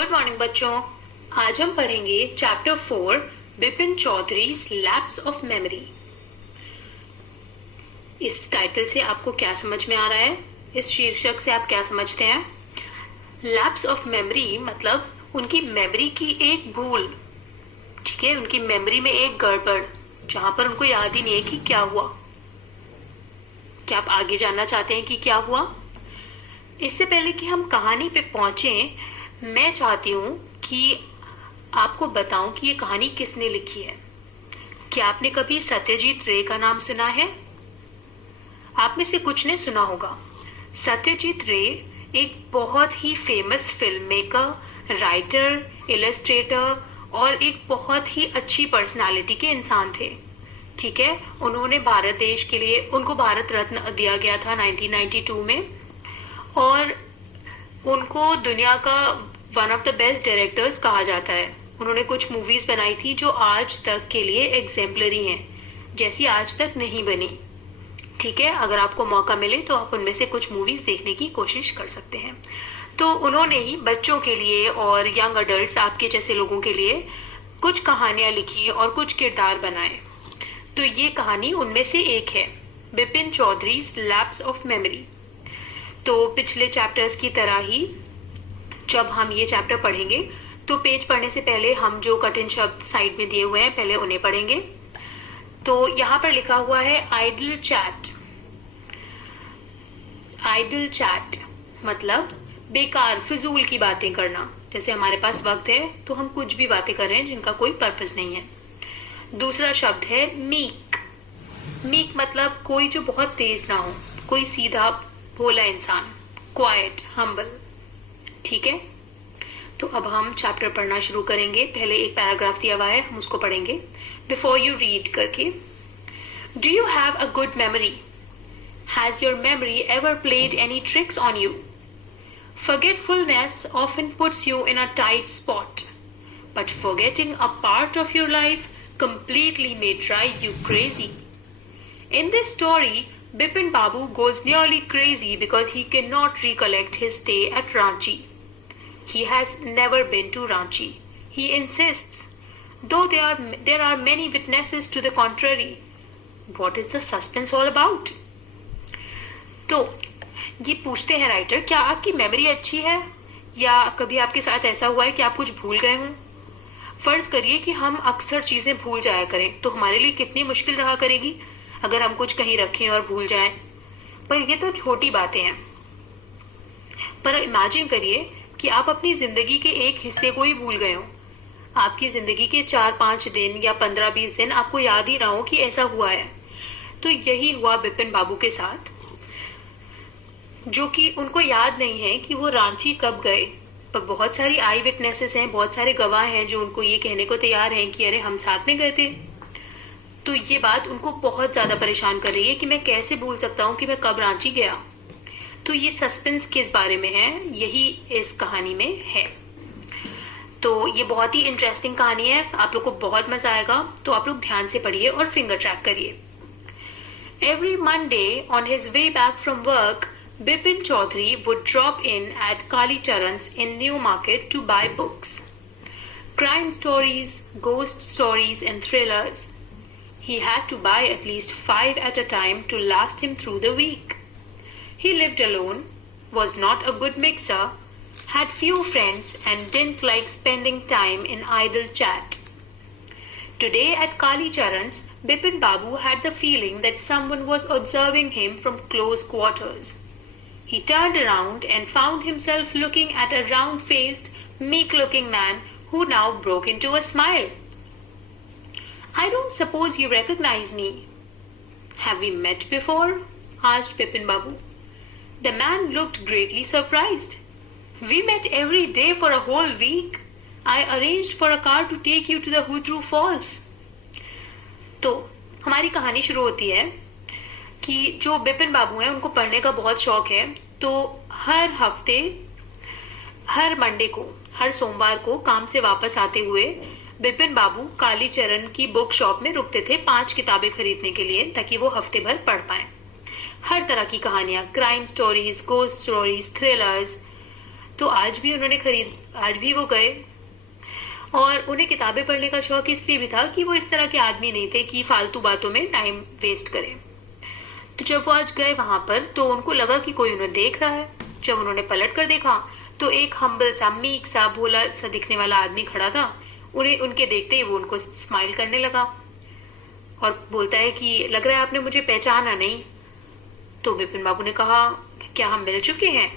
Good morning बच्चों। आज हम पढ़ेंगे chapter 4 Bipin Choudhury lapse of memory. इस टाइटल से आपको क्या समझ में आ रहा है? इस शीर्षक से आप क्या समझते हैं? लैप्स ऑफ मेमोरी मतलब उनकी मेमोरी की एक भूल, ठीक है, उनकी मेमोरी में एक गड़बड़ जहां पर उनको याद ही नहीं है कि क्या हुआ। क्या आप आगे जानना चाहते हैं कि क्या हुआ? इससे पहले कि हम कहानी पे पहुंचे, मैं चाहती हूँ कि आपको बताऊं कि ये कहानी किसने लिखी है। क्या आपने कभी सत्यजीत रे का नाम सुना है? आप में से कुछ ने सुना होगा। सत्यजीत रे एक बहुत ही famous film maker, writer, illustrator और एक बहुत ही अच्छी पर्सनालिटी के इंसान थे। ठीक है, उन्होंने भारत देश के लिए, उनको भारत रत्न दिया गया था 1992 में, और उनको दुनिया का one of the best directors कहा जाता है। उन्होंने कुछ मूवीज बनाई थी जो आज तक के लिए एग्जेम्पलरी हैं, जैसी आज तक नहीं बनी। ठीक है, अगर आपको मौका मिले तो आप उनमें से कुछ मूवीज देखने की कोशिश कर सकते हैं। तो उन्होंने ही बच्चों के लिए और यंग अडल्ट्स, आपके जैसे लोगों के लिए कुछ कहानियां लिखी और कुछ किरदार बनाए। तो ये कहानी उनमें से एक है, Bipin Choudhury lapse of memory. तो पिछले चैप्टर्स की तरह ही जब हम ये चैप्टर पढ़ेंगे तो पेज पढ़ने से पहले हम जो कठिन शब्द साइड में दिए हुए हैं पहले उन्हें पढ़ेंगे। तो यहाँ पर लिखा हुआ है आइडल चैट। आइडल चैट मतलब बेकार, फिजूल की बातें करना। जैसे हमारे पास वक्त है तो हम कुछ भी बातें कर रहे हैं जिनका कोई पर्पस नहीं है। दूसरा शब्द है मीक। मीक मतलब कोई जो बहुत तेज ना हो, कोई सीधा भोला इंसान, क्वाइट, हम्बल। ठीक है, तो अब हम चैप्टर पढ़ना शुरू करेंगे। पहले एक पैराग्राफ दिया हुआ है, हम उसको पढ़ेंगे बिफोर यू रीड करके। Do you have a good memory? Has your memory ever played any tricks on you? Forgetfulness often puts you in a tight spot, but forgetting a part of your life completely may drive you crazy. In this story, Bipin Babu goes nearly crazy because he cannot recollect his stay at Ranchi. He has never been to Ranchi. He insists, though there are many witnesses to the contrary. What is the suspense all about? तो ये पूछते हैं writer, क्या आपकी memory अच्छी है या कभी आपके साथ ऐसा हुआ है कि आप कुछ भूल गए हों? फर्ज करिए कि हम अक्सर चीजें भूल जाया करें, तो हमारे लिए कितनी मुश्किल रहा करेगी अगर हम कुछ कहीं रखें और भूल जाएं। पर ये तो छोटी बातें हैं, पर इमेजिन करिए कि आप अपनी जिंदगी के एक हिस्से को ही भूल गए हो। आपकी जिंदगी के 4-5 दिन या 15-20 दिन आपको याद ही ना हो कि ऐसा हुआ है। तो यही हुआ बिपिन बाबू के साथ, जो कि उनको याद नहीं है कि वो रांची कब गए। पर बहुत सारी आई विटनेसेस हैं, बहुत सारे गवाह हैं जो उनको ये कहने को तैयार हैं कि अरे हम साथ में गए थे। तो ये बात उनको बहुत ज्यादा परेशान कर रही है कि मैं कैसे भूल सकता हूँ कि मैं कब रांची गया। तो ये सस्पेंस किस बारे में है, यही इस कहानी में है। तो ये बहुत ही इंटरेस्टिंग कहानी है, आप लोग को बहुत मजा आएगा। तो आप लोग ध्यान से पढ़िए और फिंगर ट्रैक करिए। Every Monday on his way back from work, Bipin Chaudhary would drop in at Kali Charan's in New Market to buy books. Crime stories, ghost stories and thrillers. He had to buy at least 5 at a time to last him through the week. He lived alone, was not a good mixer, had few friends and didn't like spending time in idle chat. Today at Kali Charan's, Bipin Babu had the feeling that someone was observing him from close quarters. He turned around and found himself looking at a round-faced, meek-looking man who now broke into a smile. I don't suppose you recognize me. Have we met before? Asked Bipin Babu. The man looked greatly surprised. We met every day for a whole week. I arranged for a car to take you to the Hudru Falls. तो हमारी कहानी शुरू होती है कि जो बिपिन बाबू हैं उनको पढ़ने का बहुत शौक है। तो हर हफ्ते, हर मंडे को, हर सोमवार को काम से वापस आते हुए बिपिन बाबू काली चरण की बुक शॉप में रुकते थे 5 किताबें खरीदने के लिए, ताकि वो हफ्ते भर पढ़ पाए। हर तरह की कहानियां, crime stories, ghost stories, thrillers. तो आज भी उन्होंने आज भी वो गए और उन्हें किताबें पढ़ने का शौक इसलिए भी था कि वो इस तरह के आदमी नहीं थे कि फालतू बातों में टाइम वेस्ट करें। तो जब वो आज गए वहां पर तो उनको लगा कि कोई उन्हें देख रहा है। जब उन्होंने पलट कर देखा तो एक हम्बल सा, मीक सा, भोला सा दिखने वाला आदमी खड़ा था। उन्हें उनके देखते ही वो उनको स्माइल करने लगा और बोलता है कि लग रहा है आपने मुझे पहचाना नहीं। तो विपिन बाबू ने कहा, क्या हम मिल चुके हैं?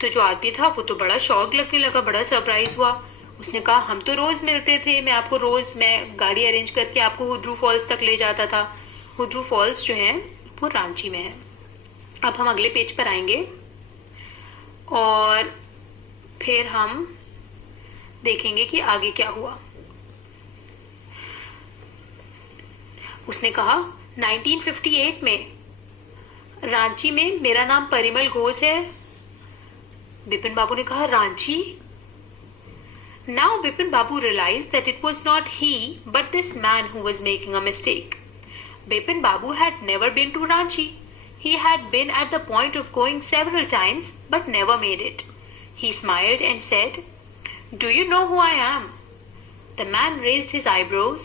तो जो आदमी था वो तो बड़ा शौक लगने लगा, बड़ा सरप्राइज हुआ। उसने कहा, हम तो रोज मिलते थे, मैं गाड़ी अरेंज करके आपको हुड्रू फॉल्स तक ले जाता था। हुड्रू फॉल्स जो है वो रांची में है। अब हम अगले पेज पर आएंगे और फिर हम देखेंगे कि आगे क्या हुआ। उसने कहा 1958 में रांची में मेरा नाम परिमल घोष है। बिपिन बाबू ने कहा, Ranchi? Now Bipin Babu realized that it was not he but this man who was making a mistake. Bipin Babu had never been to Ranchi. He had been at the point of going several times but never made it. He smiled and said, "Do you know who I am?" The man raised his eyebrows,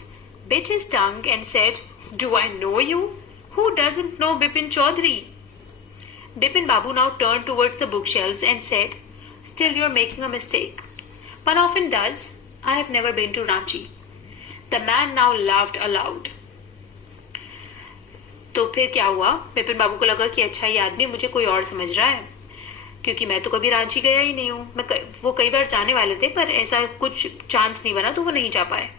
bit his tongue and said, "Do I know you? Who doesn't know Bipin Chaudhary?" Bipin Babu now turned towards the bookshelves and said, "Still you're making a mistake. One often does. I have never been to Ranchi." The man now laughed aloud. तो फिर क्या हुआ? बिपिन बाबू को लगा कि अच्छा, ये आदमी मुझे कोई और समझ रहा है, क्योंकि मैं तो कभी रांची गया ही नहीं हूँ। वो कई बार जाने वाले थे पर ऐसा कुछ चांस नहीं बना तो वो नहीं जा पाए।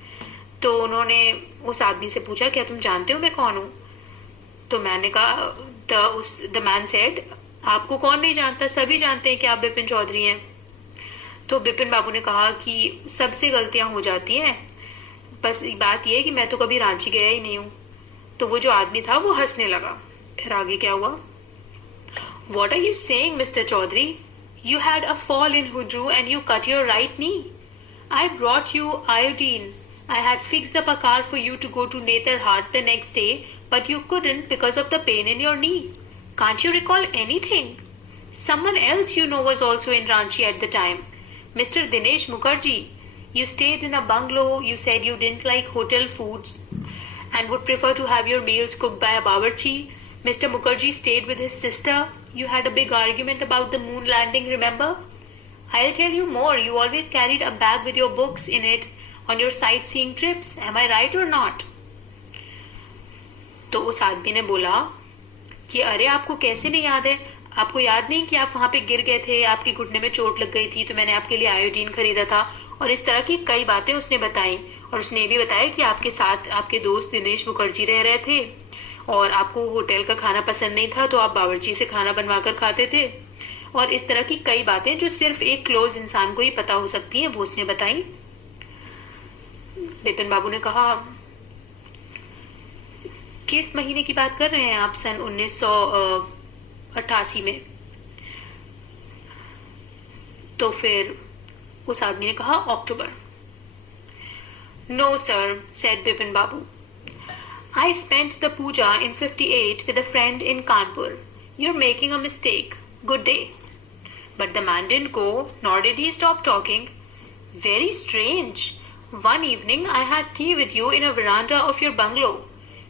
तो उन्होंने उस आदमी से पूछा, क्या तुम जानते हो मैं कौन हूँ? तो मैंने कहा, द मैन सेड, आपको कौन नहीं जानता, सभी जानते हैं कि आप बिपिन चौधरी हैं। तो बिपिन बाबू ने कहा कि सबसे गलतियां हो जाती हैं, बस बात यह है कि मैं तो कभी रांची गया ही नहीं हूं। तो वो जो आदमी था वो हंसने लगा। फिर आगे क्या हुआ? What are you saying, Mr. Chaudhary? You had a fall in Hudru and you cut your right knee. I brought you iodine. I had fixed up a car for you to go to Netherhart the next day, but you couldn't because of the pain in your knee. Can't you recall anything? Someone else you know was also in Ranchi at the time. Mr. Dinesh Mukherjee. You stayed in a bungalow. You said you didn't like hotel foods and would prefer to have your meals cooked by a bawarchi. Mr. Mukherjee stayed with his sister. You had a big argument about the moon landing, remember? I'll tell you more. You always carried a bag with your books in it on your sightseeing trips. Am I right or not? तो उस आदमी ने बोला कि अरे, आपको कैसे नहीं याद है? आपको याद नहीं कि आप वहां पे गिर गए थे, आपके घुटने में चोट लग गई थी, तो मैंने आपके लिए आयोडीन खरीदा था। और इस तरह की कई बातें उसने बताई। और उसने भी बताया कि आपके साथ आपके दोस्त दिनेश मुखर्जी रह रहे थे और आपको होटल का खाना पसंद नहीं था तो आप बावर्ची से खाना बनवा कर खाते थे। और इस तरह की कई बातें जो सिर्फ एक क्लोज इंसान को ही पता हो सकती हैं, वो उसने बताई। बिपिन बाबू ने कहा, किस महीने की बात कर रहे हैं आप? सन 1988 में। तो फिर उस आदमी ने कहा, October. No sir, said Bipin Babu. I spent the puja in 58 with a friend in Kanpur. You're making a mistake. Good day. But the man didn't go, nor did he stop talking. Very strange. One evening I had tea with you in a veranda of your bungalow.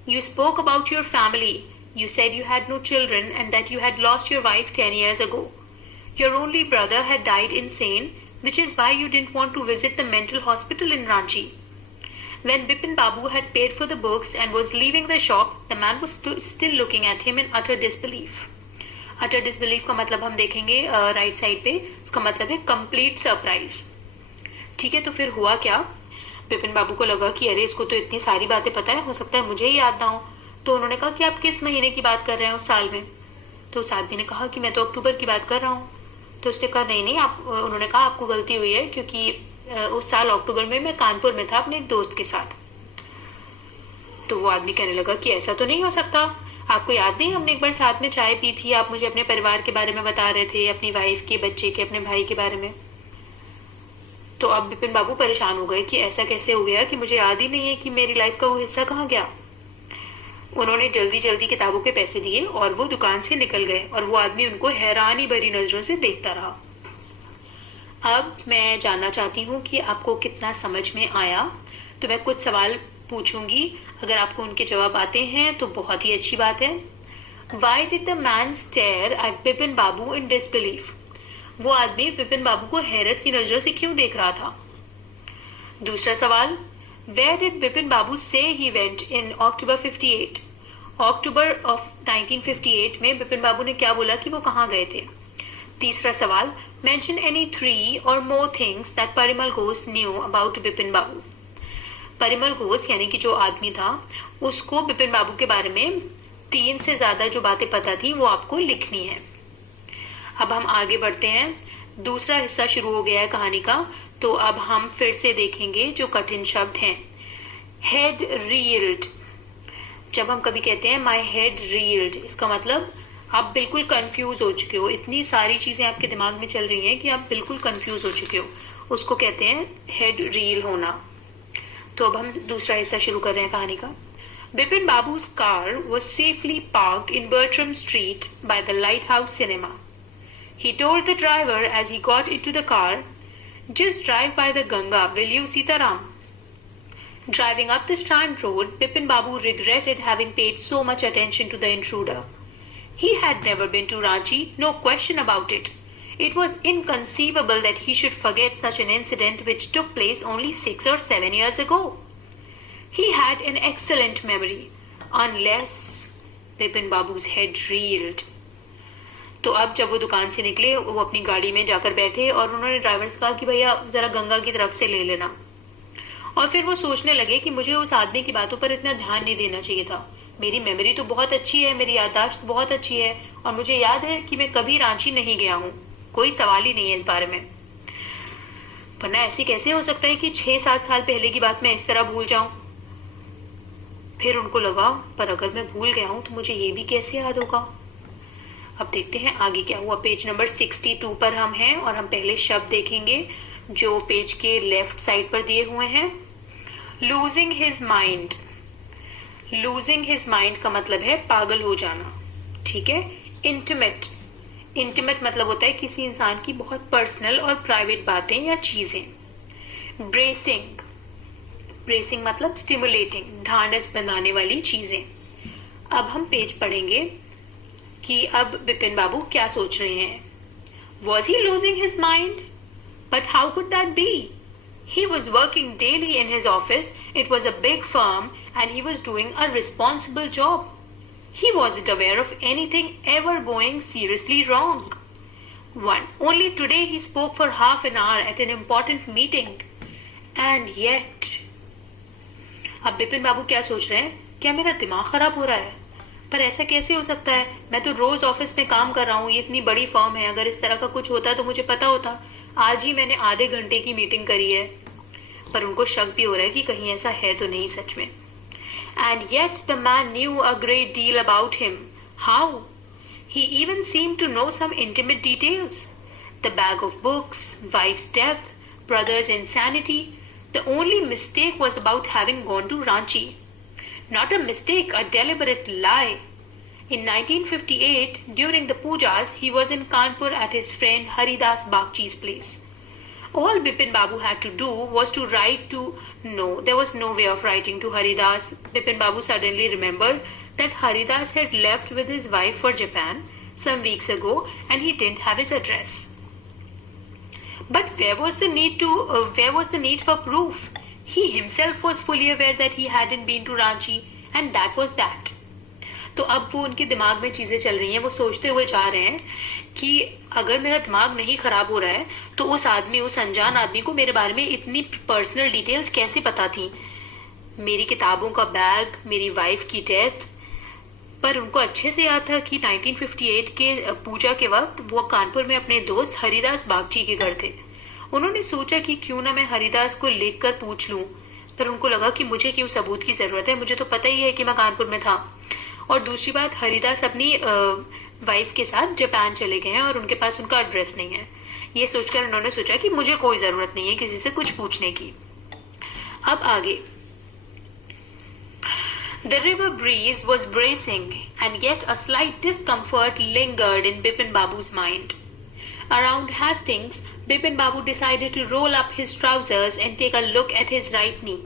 You spoke about your family. You said you had no children and that you had lost your wife 10 years ago. Your only brother had died insane, which is why you didn't want to visit the mental hospital in Ranchi. When Bipin Babu had paid for the books and was leaving the shop, the man was still looking at him in utter disbelief. Utter disbelief का मतलब हम देखेंगे right side पे। इसका मतलब है complete surprise. ठीक है, तो फिर हुआ क्या? बिपिन बाबू को लगा कि अरे, इसको तो इतनी सारी बातें पता है, हो सकता है मुझे ही याद ना हो। तो उन्होंने कहा कि आप किस महीने की बात कर रहे हैं उस साल में? तो उस आदमी ने कहा कि मैं तो अक्टूबर की बात कर रहा हूँ। तो उसने कहा, नहीं, उन्होंने कहा आपको गलती हुई है, क्योंकि उस साल अक्टूबर में मैं कानपुर में था अपने एक दोस्त के साथ। तो वो आदमी कहने लगा कि ऐसा तो नहीं हो सकता, आपको याद नहीं, हमने एक बार साथ में चाय पी थी, आप मुझे अपने परिवार के बारे में बता रहे थे, अपनी वाइफ के, बच्चे के, अपने भाई के बारे में। तो अब बिपिन बाबू परेशान हो गए कि ऐसा कैसे हो गया कि मुझे याद ही नहीं है कि मेरी लाइफ का वो हिस्सा कहाँ गया। उन्होंने जल्दी जल्दी किताबों के पैसे दिए और वो दुकान से निकल गए और वो आदमी उनको हैरानी भरी नजरों से देखता रहा। अब मैं जानना चाहती हूँ कि आपको कितना समझ में आया। तो मैं कुछ सवाल पूछूंगी, अगर आपको उनके जवाब आते हैं तो बहुत ही अच्छी बात है। Why did the man stare at Bipin Babu in disbelief? वो आदमी बिपिन बाबू को हैरत की नजरों से क्यों देख रहा था? दूसरा सवाल, Where did Bipin Babu say he went in October 58? October of 1958 में बिपिन बाबू ने क्या बोला कि वो कहाँ गए थे? तीसरा सवाल, Mention any 3 or more things that Parimal Ghosh knew about Bipin बाबू. परिमल घोष यानी कि जो आदमी था, उसको बिपिन बाबू के बारे में 3 से ज्यादा जो बातें पता थी वो आपको लिखनी है। अब हम आगे बढ़ते हैं, दूसरा हिस्सा शुरू हो गया है कहानी का। तो अब हम फिर से देखेंगे जो कठिन शब्द हैं। हेड रील्ड, जब हम कभी कहते हैं माई हेड रील्ड, इसका मतलब आप बिल्कुल कंफ्यूज हो चुके हो, इतनी सारी चीजें आपके दिमाग में चल रही हैं कि आप बिल्कुल कंफ्यूज हो चुके हो, उसको कहते हैं हेड रील होना। तो अब हम दूसरा हिस्सा शुरू कर रहे हैं कहानी का। Bipin बाबू's car was safely parked in Bertram Street by the Lighthouse Cinema. He told the driver as he got into the car, "Just drive by the Ganga, will you, Sitaram?" Driving up the Strand Road, Bipin Babu regretted having paid so much attention to the intruder. He had never been to Ranchi, no question about it. It was inconceivable that he should forget such an incident which took place only 6 or 7 years ago. He had an excellent memory, unless Bipin Babu's head reeled. तो अब जब वो दुकान से निकले, वो अपनी गाड़ी में जाकर बैठे और उन्होंने ड्राइवर से कहा कि भैया जरा गंगा की तरफ से ले लेना। और फिर वो सोचने लगे कि मुझे उस आदमी की बातों पर इतना ध्यान नहीं देना चाहिए था। मेरी मेमोरी तो बहुत अच्छी है, मेरी याददाश्त बहुत अच्छी है, और मुझे याद है कि मैं कभी रांची नहीं गया हूँ, कोई सवाल ही नहीं है इस बारे में। वरना ऐसे कैसे हो सकता है कि 6-7 साल पहले की बात मैं इस तरह भूल जाऊं? फिर उनको लगा, पर अगर मैं भूल गया हूं तो मुझे ये भी कैसे याद होगा? अब देखते हैं आगे क्या हुआ। पेज नंबर 62 पर हम हैं और हम पहले शब्द देखेंगे जो पेज के लेफ्ट साइड पर दिए हुए हैं। Losing his mind. Losing his mind का मतलब है पागल हो जाना, ठीक है। इंटिमेट, इंटिमेट मतलब होता है किसी इंसान की बहुत पर्सनल और प्राइवेट बातें या चीजें। ब्रेसिंग, ब्रेसिंग मतलब स्टिमुलेटिंग, ढांढस बंधाने वाली चीजें। अब हम पेज पढ़ेंगे कि अब बिपिन बाबू क्या सोच रहे हैं। Was he losing his mind? But how could that be? He was working daily in his office. It was a big firm and he was doing a responsible job. He wasn't aware of anything ever going seriously wrong. Only today he spoke for half an hour at an important meeting. And yet... अब बिपिन बाबू क्या सोच रहे हैं? क्या मेरा दिमाग खराब हो रहा है? पर ऐसा कैसे हो सकता है? मैं तो रोज ऑफिस में काम कर रहा हूँ, ये इतनी बड़ी फर्म है, अगर इस तरह का कुछ होता तो मुझे पता होता। आज ही मैंने आधे घंटे की मीटिंग करी है। पर उनको शक भी हो रहा है कि कहीं ऐसा है तो नहीं सच में। And yet the man knew a great deal about him. How? He even seemed to know some intimate details. The bag of books, wife's death, brother's insanity. The only mistake was about having gone to Ranchi. Not a mistake, a deliberate lie. In 1958, during the pujas, he was in Kanpur at his friend Haridas Bagchi's place. All Bipin Babu had to do was to write to... No, there was no way of writing to Haridas. Bipin Babu suddenly remembered that Haridas had left with his wife for Japan some weeks ago and he didn't have his address. But where was the need for proof? He himself was fully aware that he hadn't been to Ranchi and that was that. तो अब वो उनके दिमाग में चीजें चल रही हैं, वो सोचते हुए जा रहे हैं कि अगर मेरा दिमाग नहीं खराब हो रहा है तो उस आदमी, उस अनजान आदमी को मेरे बारे में इतनी पर्सनल डिटेल्स कैसे पता थी? मेरी किताबों का बैग, मेरी वाइफ की डेथ। पर उनको अच्छे से याद था कि 1958 के पूजा के वक्त वो कानपुर में अपने दोस्त हरिदास बागची के घर थे। उन्होंने सोचा कि क्यों ना मैं हरिदास को लिखकर पूछ लूं, पर उनको लगा कि मुझे क्यों सबूत की जरूरत है, मुझे तो पता ही है कि मैं कानपुर में था। और दूसरी बात, हरिदास अपनी वाइफ के साथ जापान चले गए हैं और उनके पास उनका एड्रेस नहीं है। ये सोचकर उन्होंने सोचा कि मुझे कोई जरूरत नहीं है किसी से कुछ पूछने की। अब आगे। The river breeze was bracing and yet a slight discomfort lingered in Bipin Babu's mind. Around Hastings, Bipin Babu decided to roll up his trousers and take a look at his right knee.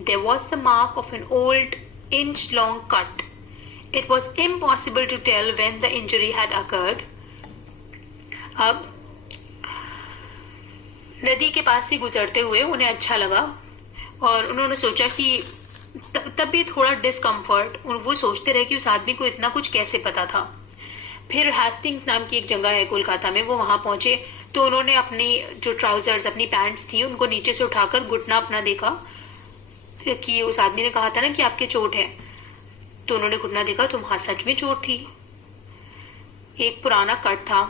There was the mark of an old inch-long cut. It was impossible to tell when the injury had occurred. अब नदी के पास से गुजरते हुए उन्हें अच्छा लगा और उन्होंने सोचा कि तब भी थोड़ा डिस्कम्फर्ट, वो सोचते रहे कि उस आदमी को इतना कुछ कैसे पता था। फिर हेस्टिंग्स नाम की एक जगह है कोलकाता में, वो वहां पहुंचे तो उन्होंने अपनी जो ट्राउजर्स, अपनी पैंट्स थी, उनको नीचे से उठाकर घुटना अपना देखा कि उस आदमी ने कहा था ना कि आपके चोट है, तो उन्होंने घुटना देखा तो वहां सच में चोट थी, एक पुराना कट था।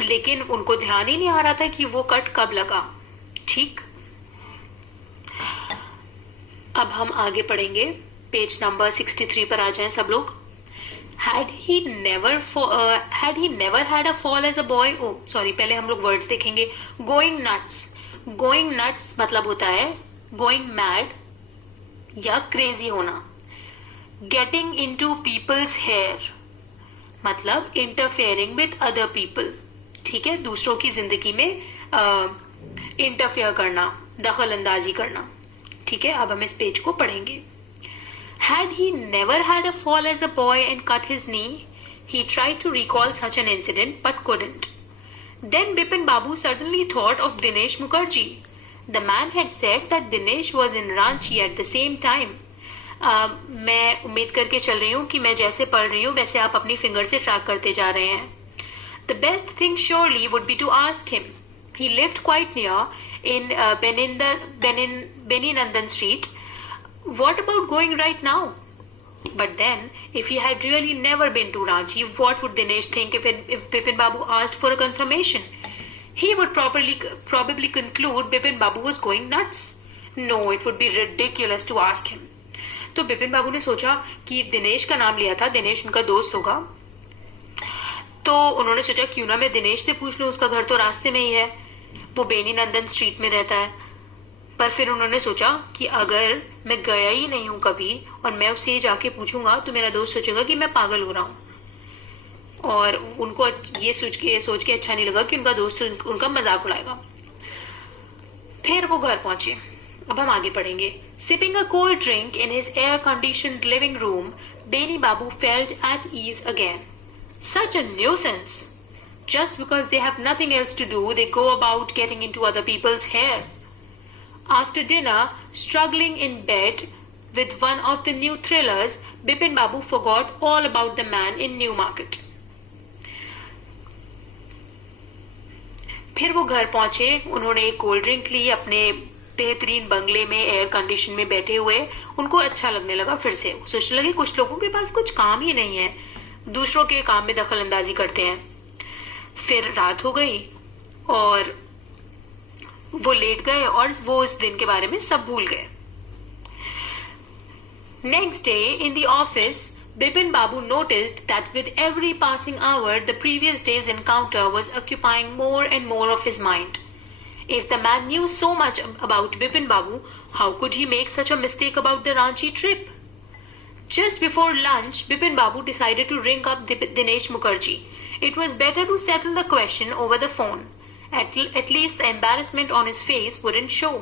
लेकिन उनको ध्यान ही नहीं आ रहा था कि वो कट कब लगा। ठीक, अब हम आगे पढ़ेंगे, पेज नंबर 63 पर आ जाएं सब लोग। Had he never had a fall as a boy? Oh, sorry, पहले हम लोग words देखेंगे। Going nuts. Going nuts मतलब होता है going mad या crazy होना। Getting into people's hair मतलब interfering with other people। ठीक है, दूसरों की जिंदगी में इंटरफेयर करना, दखल अंदाजी करना। ठीक है, अब हम इस पेज को पढ़ेंगे। Had he never had a fall as a boy and cut his knee? He tried to recall such an incident but couldn't. Then Bipin Babu suddenly thought of Dinesh Mukherjee. The man had said that Dinesh was in Ranchi at the same time. मैं उम्मीद करके चल रही हूँ कि मैं जैसे पढ़ रही हूँ वैसे आप अपनी फिंगर से ट्रैक करते जा रहे हैं। The best thing surely would be to ask him. He lived quite near in Beninandan Street. What about going right now? But then, if he had really never been to Ranchi, what would Dinesh think if Bipin Babu asked for a confirmation? He would probably conclude Bipin Babu was going nuts. No, it would be ridiculous to ask him. तो बिपिन बाबू ने सोचा कि दिनेश का नाम लिया था, दिनेश उनका दोस्त होगा, तो उन्होंने सोचा क्यों ना मैं दिनेश से पूछ लूं, उसका घर तो रास्ते में ही है, वो बेनीनंदन स्ट्रीट में रहता है। पर फिर उन्होंने सोचा कि अगर मैं गया ही नहीं हूं कभी और मैं उससे जाके पूछूंगा तो मेरा दोस्त सोचेगा कि मैं पागल हो रहा हूं, और उनको ये सोच के अच्छा नहीं लगा कि उनका दोस्त उनका मजाक उड़ाएगा। फिर वो घर पहुंचे। अब हम आगे पढ़ेंगे। Sipping a cold drink in his air-conditioned living room, Beni Babu felt at ease again. Such a nuisance! Just because they have nothing else to do, they go about getting into other people's hair. After dinner, struggling in bed with one of the new thrillers, Bipin Babu forgot all about the man in Newmarket. फिर वो घर पहुंचे, उन्होंने एक cold drink ली, अपने बेहतरीन बंगले में एयर कंडीशन में बैठे हुए उनको अच्छा लगने लगा। फिर से सोचने लगे कुछ लोगों के पास कुछ काम ही नहीं है, दूसरों के काम में दखल अंदाजी करते हैं। फिर रात हो गई और वो लेट गए और वो उस दिन के बारे में सब भूल गए। Next day in the office, Bipin Babu noticed that with every passing hour, the previous day's encounter was occupying more and more of his mind. If the man knew so much about Bipin Babu, how could he make such a mistake about the Ranchi trip? Just before lunch, Bipin Babu decided to ring up Dinesh Mukherjee. It was better to settle the question over the phone. At least the embarrassment on his face wouldn't show.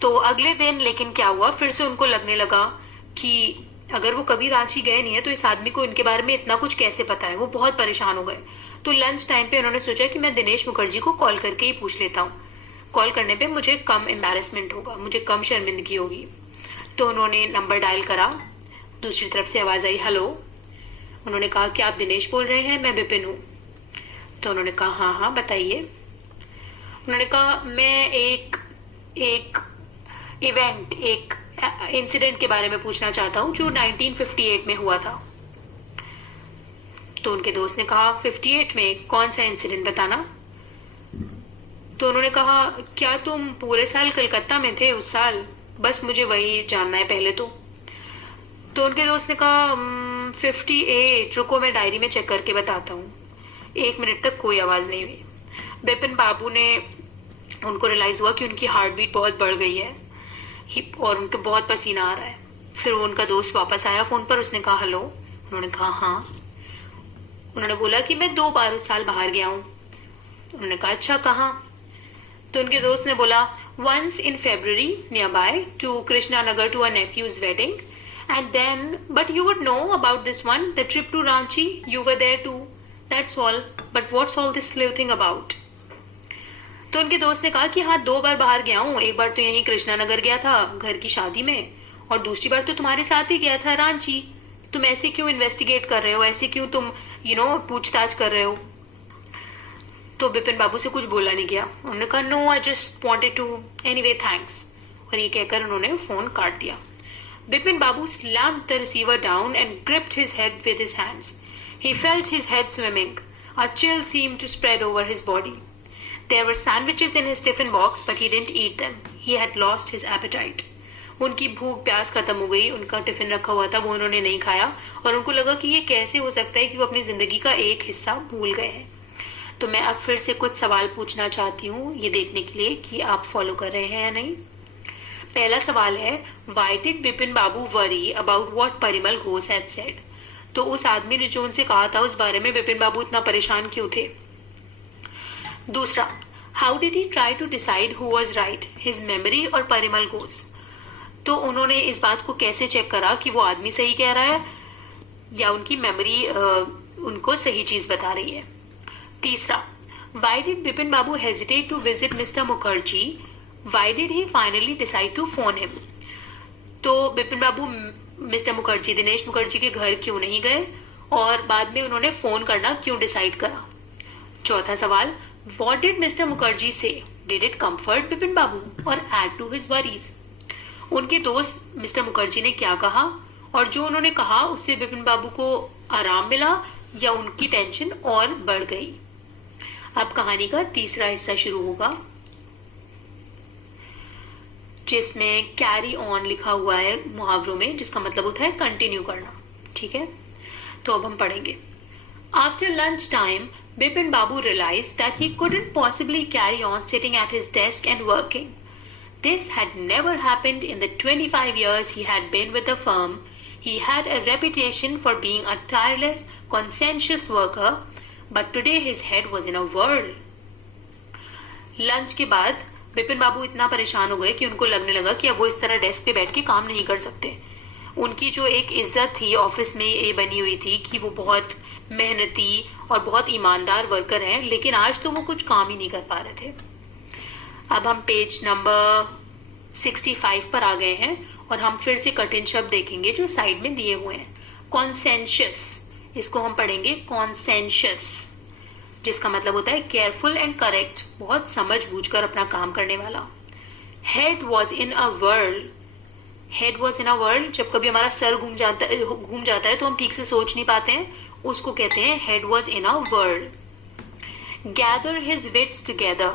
तो अगले दिन लेकिन क्या हुआ, फिर से उनको लगने लगा कि अगर वो कभी रांची गए नहीं है तो इस आदमी को इनके बारे में इतना कुछ कैसे पता है। वो बहुत परेशान हो गए। तो लंच टाइम पे उन्होंने सोचा कि मैं दिनेश मुखर्जी को कॉल करके ही पूछ लेता हूँ, कॉल करने पे मुझे कम एम्बैरेसमेंट होगा, मुझे कम शर्मिंदगी होगी। तो उन्होंने नंबर डायल करा, दूसरी तरफ से आवाज आई हेलो। उन्होंने कहा कि आप दिनेश बोल रहे हैं, मैं बिपिन हूँ। तो उन्होंने कहा हाँ हाँ बताइए। उन्होंने कहा मैं एक इवेंट, एक इंसिडेंट के बारे में पूछना चाहता हूँ जो 1958 में हुआ था। तो उनके दोस्त ने कहा 58 में कौन सा इंसिडेंट बताना। तो उन्होंने कहा क्या तुम पूरे साल कलकत्ता में थे उस साल, बस मुझे वही जानना है पहले तो। तो उनके दोस्त ने कहा 58, रुको मैं डायरी में चेक करके बताता हूँ। 1 मिनट तक कोई आवाज नहीं हुई। बिपिन बाबू ने, उनको रियलाइज हुआ कि उनकी हार्ट बीट बहुत बढ़ गई है और उनको बहुत पसीना आ रहा है। फिर उनका दोस्त वापस आया फोन पर, उसने कहा हेलो। उन्होंने कहा हाँ। उन्होंने बोला कि मैं 2 बार उस साल बाहर गया हूँ। उन्होंने कहा अच्छा कहाँ? तो उनके दोस्त ने बोला once in February nearby to Krishna Nagar to a nephew's wedding, and then but you would know about this one, the trip to Ranchi, you were there too, that's all, but what's all this sleuthing about? तो उनके दोस्त ने कहा कि हाँ 2 बार बाहर गया हूँ, एक बार तो यहीं कृष्णा नगर गया था घर की शादी में, और दूसरी बार तो तुम्हारे साथ ही गया था रांची। तुम ऐसे क्यों इन्वेस्टिगेट कर रहे हो, ऐसे क्यों तुम पूछताछ कर रहे हो? तो बिपिन बाबू से कुछ बोला नहीं गया। उन्होंने कहा no I just wanted to anyway thanks, और ये कहकर उन्होंने फोन काट दिया। बिपिन बाबू slammed the receiver down and gripped his head with his hands. He felt his head swimming. A chill seemed to spread over his body. There were sandwiches in his tiffin box, but he didn't eat them. He had lost his appetite. उनकी भूख प्यास खत्म हो गई, उनका tiffin रखा हुआ था वो उन्होंने नहीं खाया, और उनको लगा कि ये कैसे हो सकता है कि वो अपनी जिंदगी का एक हिस्सा भूल गए हैं। तो मैं अब फिर से कुछ सवाल पूछना चाहती हूँ ये देखने के लिए कि आप फॉलो कर रहे हैं या नहीं। पहला सवाल है Why did Bipin Babu worry about what Parimal Ghosh had said? तो उस आदमी ने जो उनसे कहा था उस बारे में बिपिन बाबू इतना परेशान क्यों थे? दूसरा, How did he try to decide who was right, his memory और परिमल घोष? तो उन्होंने इस बात को कैसे चेक करा कि वो आदमी सही कह रहा है या उनकी मेमोरी उनको सही चीज बता रही है? तीसरा, why did Bipin Babu hesitate to visit Mr. Mukherjee? Why did he finally decide to phone him? तो बिपिन बाबू मिस्टर मुखर्जी, दिनेश मुखर्जी के घर क्यों नहीं गए और बाद में उन्होंने फोन करना क्यों डिसाइड करा? चौथा सवाल, What did Mr. Mukherjee say? Did it comfort Bipin Babu or add to his worries? उनके दोस्त मिस्टर मुखर्जी ने क्या कहा और जो उन्होंने कहा उससे बिपिन बाबू को आराम मिला या उनकी टेंशन और बढ़ गई? अब कहानी का तीसरा हिस्सा शुरू होगा जिसमें कैरी ऑन लिखा हुआ है मुहावरों में, जिसका मतलब होता है कंटिन्यू करना। ठीक है, तो अब हम पढ़ेंगे। After lunch time Bipin Babu realized that he couldn't possibly carry on sitting at his desk and working. This had never happened in the 25 years he had been with the firm. He had a reputation for being a tireless, conscientious worker, but today his head was in a whirl. Lunch के बाद बिपिन बाबू इतना परेशान हो गए कि उनको लगने लगा कि अब वो इस तरह डेस्क पे बैठ के काम नहीं कर सकते। उनकी जो एक इज्जत थी ऑफिस में ये बनी हुई थी कि वो बहुत मेहनती और बहुत ईमानदार वर्कर हैं, लेकिन आज तो वो कुछ काम ही नहीं कर पा रहे थे। अब हम पेज नंबर 65 पर आ गए हैं और हम फिर से कठिन शब्द देखेंगे जो साइड में दिए हुए हैं। कॉन्सेंशियस, इसको हम पढ़ेंगे कॉन्सेंशियस, जिसका मतलब होता है केयरफुल एंड करेक्ट, बहुत समझ बूझकर अपना काम करने वाला। Head was in a world, head was in a world, जब कभी हमारा सर घूम जाता है तो हम ठीक से सोच नहीं पाते हैं, उसको कहते हैं head was in a world. Gather his wits together,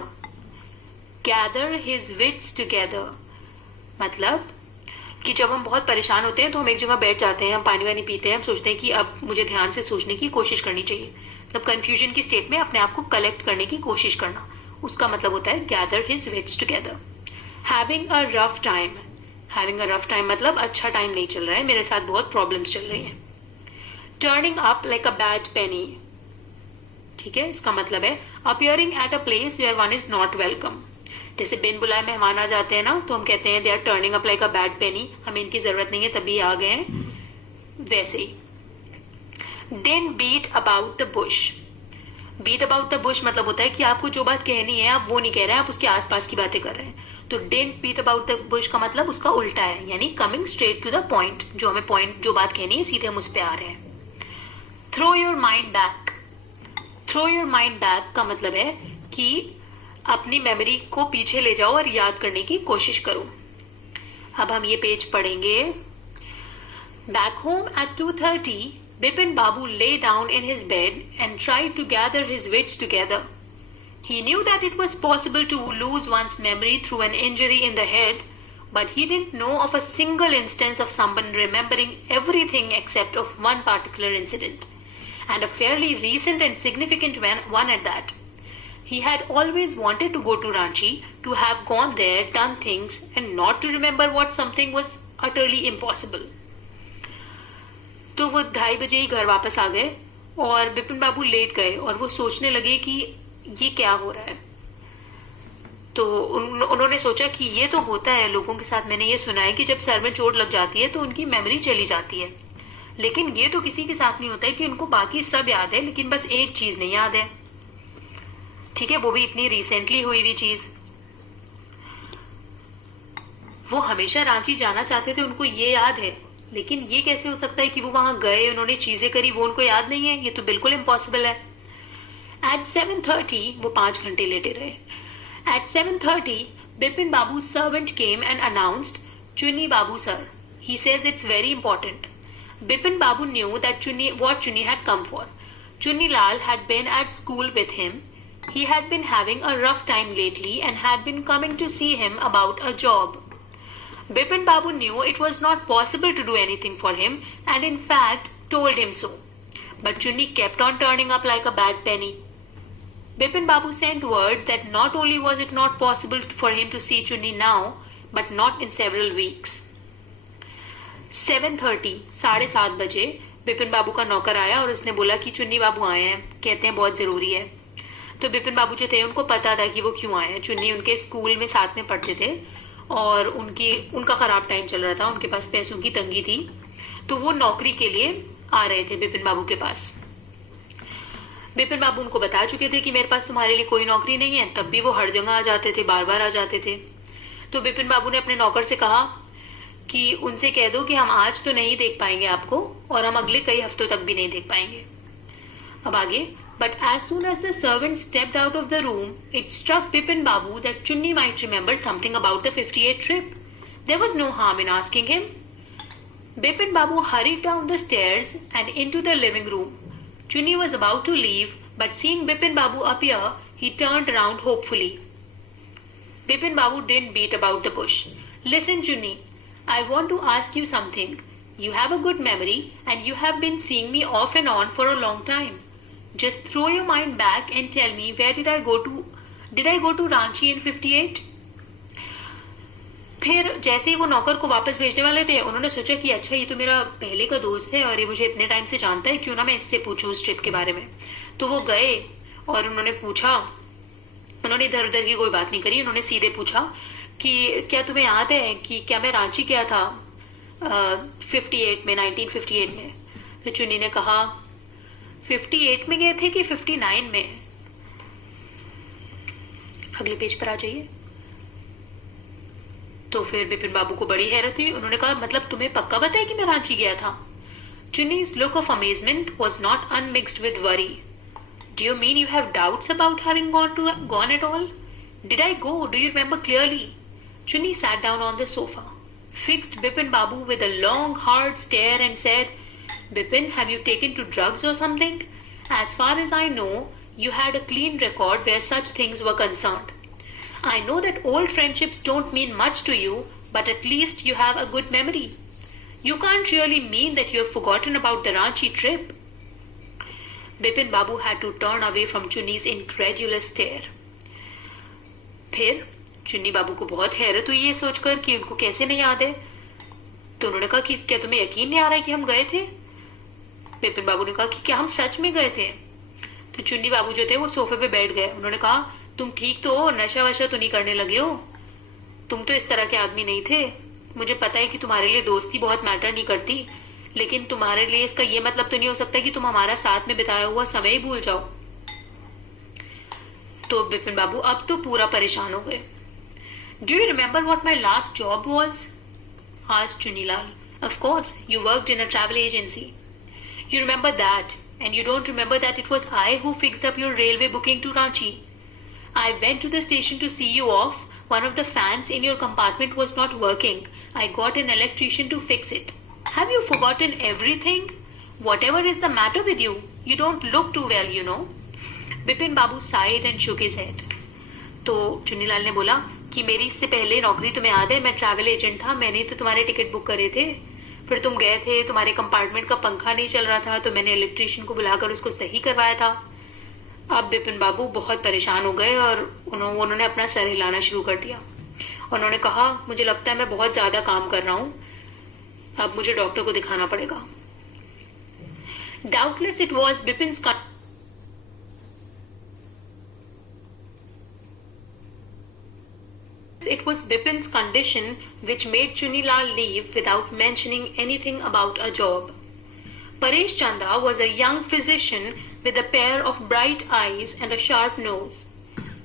gather his wits together मतलब कि जब हम बहुत परेशान होते हैं तो हम एक जगह बैठ जाते हैं, हम पानी वानी पीते हैं, हम सोचते हैं कि अब मुझे ध्यान से सोचने की कोशिश करनी चाहिए। मतलब कंफ्यूजन की स्टेट में अपने आप को कलेक्ट करने की कोशिश करना, उसका मतलब होता है gather his wits together. Having a rough time, having a rough time मतलब अच्छा टाइम नहीं चल रहा है, मेरे साथ बहुत प्रॉब्लम्स चल रही हैं। Turning up like a bad penny, ठीक है, इसका मतलब है appearing at a place where one is not welcome. जैसे बिन बुलाए मेहमान आ जाते हैं ना, तो हम कहते हैं they are turning up like a bad penny, हमें इनकी जरूरत नहीं है तभी आ गए हैं, वैसे ही। Then beat about the bush, beat about the bush मतलब होता है कि आपको जो बात कहनी है आप वो नहीं कह रहे हैं, आप उसके आसपास की बातें कर रहे हैं। तो don't beat about the bush का मतलब उसका उल्टा है, यानी coming straight to the point, जो हमें पॉइंट जो बात कहनी है सीधे हम उस पे आ रहे हैं। Throw your mind back, throw your mind back का मतलब है कि अपनी मेमोरी को पीछे ले जाओ और याद करने की कोशिश करो। अब हम ये पेज पढ़ेंगे। Back home at 2:30 Bipin Babu lay down in his bed and tried to gather his wits together. He knew that it was possible to lose one's memory through an injury in the head, but he didn't know of a single instance of someone remembering everything except of one particular incident, and a fairly recent and significant one at that. He had always wanted to go to Ranchi, to have gone there, done things, and not to remember what something was utterly impossible. तो वो 2:30 बजे ही घर वापस आ गए और बिपिन बाबू late गए और वो सोचने लगे कि ये क्या हो रहा है। तो उन्होंने सोचा कि ये तो होता है लोगों के साथ, मैंने ये सुना है कि जब सर में चोट लग जाती है तो उनकी मेमोरी चली जाती है, लेकिन ये तो किसी के साथ नहीं होता है कि उनको बाकी सब याद है लेकिन बस एक चीज नहीं याद है। ठीक है, वो भी इतनी रिसेंटली हुई हुई चीज। वो हमेशा रांची जाना चाहते थे, उनको ये याद है, लेकिन ये कैसे हो सकता है कि वो वहां गए, उन्होंने चीजें करी, वो उनको याद नहीं है? ये तो बिल्कुल इम्पॉसिबल है। एट 7:30 वो 5 घंटे लेटे रहे। At 7:30 Bipin Babu servant came and announced, Chunni Babu sir. He says it's very important. Bipin Babu knew that what Chunni had come for. Chunni Lal had been at school with him. He had been having a rough time lately and had been coming to see him about a job. Bipin Babu knew it was not possible to do anything for him and in fact told him so. But Chunni kept on turning up like a bad penny. Bipin Babu sent word that not only was it not possible for him to see Chunni now, but not in several weeks. 7:30 7:30 बजे बिपिन बाबू का नौकर आया और उसने बोला कि चुन्नी बाबू आए हैं, कहते हैं बहुत जरूरी है। तो बिपिन बाबू जो थे उनको पता था कि वो क्यों आए हैं। चुन्नी उनके स्कूल में साथ में पढ़ते थे और उनका खराब टाइम चल रहा था, उनके पास पैसों की तंगी थी, तो वो नौकरी के लिए आ रहे थे बिपिन बाबू के पास। बिपिन बाबू उनको बता चुके थे कि मेरे पास तुम्हारे लिए कोई नौकरी नहीं है, तब भी वो हर जगह आ जाते थे, बार बार आ जाते थे। तो बिपिन बाबू ने अपने नौकर से कहा कि उनसे कह दो कि हम आज तो नहीं देख पाएंगे आपको और हम अगले कई हफ्तों तक भी नहीं देख पाएंगे। अब आगे, but as soon as the servant stepped out of the room it struck Bipin Babu that Chunni might remember something about the 58 trip. There was no harm in asking him. Bipin Babu hurried down the stairs and into the living room. Chunni was about to leave, but seeing Bipin Babu appear, he turned around hopefully. Bipin Babu didn't beat about the bush. Listen, Chunni, I want to ask you something. You have a good memory and you have been seeing me off and on for a long time. Just throw your mind back and tell me, where did I go to? Did I go to Ranchi in 58? फिर जैसे ही वो नौकर को वापस भेजने वाले थे, उन्होंने सोचा कि अच्छा ये तो मेरा पहले का दोस्त है और ये मुझे इतने टाइम से जानता है, क्यों ना मैं इससे पूछूं उस ट्रिप के बारे में। तो वो गए और उन्होंने पूछा, उन्होंने इधर उधर की कोई बात नहीं करी, उन्होंने सीधे पूछा कि क्या तुम्हें याद है कि क्या मैं रांची गया था 1958 में। तो चुन्नी ने कहा 58 में गए थे कि 59 में। अगले पेज पर आ जाइए। तो फिर बिपिन बाबू को बड़ी हैरत हुई, उन्होंने कहा मतलब तुम्हें पक्का पता है कि मैं रांची गया था? Chunni's look of amazement was not unmixed with worry. Do you mean you have doubts about having gone at all? Did I go? Do you remember clearly? Chunni sat down on the sofa, fixed Bipin Babu with a long, hard stare and said, Bipin, have you taken to drugs or something? As far as I know, you had a clean record where such things were concerned. I know that old friendships don't mean much to you, but at least you have a good memory. You can't really mean that you have forgotten about the Ranchi trip. Bipin Babu had to turn away from Chunni's incredulous stare. फिर चुन्नी बाबू को बहुत हैरत हुई ये सोचकर कि उनको कैसे नहीं याद है। तो उन्होंने कहा कि क्या तुम्हें यकीन नहीं आ रहा है कि हम गए थे? बिपिन बाबू ने कहा कि क्या हम सच में गए थे? तो चुन्नी बाबू जो थे वो सोफे पे बैठ गए। उन्होंने कहा तुम ठीक तो हो, नशा वशा तो नहीं करने लगे हो? तुम तो इस तरह के आदमी नहीं थे। मुझे पता है कि तुम्हारे लिए दोस्ती बहुत मैटर नहीं करती, लेकिन तुम्हारे लिए इसका ये मतलब तो नहीं हो सकता कि तुम हमारा साथ में बिताया हुआ समय ही भूल जाओ। तो बिपिन बाबू अब तो पूरा परेशान हो गए। Do you remember what my last job was? asked Chunilal. Of course, you worked in a travel agency. You remember that, and you don't remember that it was I who fixed up your railway booking to Ranchi. I went to the station to see you off. One of the fans in your compartment was not working. I got an electrician to fix it. Have you forgotten everything? Whatever is the matter with you? You don't look too well, you know. Bipin Babu sighed and shook his head. तो चुन्नीलाल ने बोला कि मेरी इससे पहले नौकरी तुम्हें याद है, मैं ट्रैवल एजेंट था, मैंने तो तुम्हारे टिकट बुक करे थे। फिर तुम गए थे, तुम्हारे कंपार्टमेंट का पंखा नहीं चल रहा था, तो मैंने इलेक्ट्रीशियन को बुलाकर उसको सही करवाया था। अब बिपिन बाबू बहुत परेशान हो गए और उन्होंने अपना सर हिलाना शुरू कर दिया। उन्होंने कहा मुझे लगता है मैं बहुत ज्यादा काम कर रहा हूँ, अब मुझे डॉक्टर को दिखाना पड़ेगा। Doubtless it was Bipin's condition which made Chunilal leave without mentioning anything about a job. Paresh Chanda was a young physician with a pair of bright eyes and a sharp nose.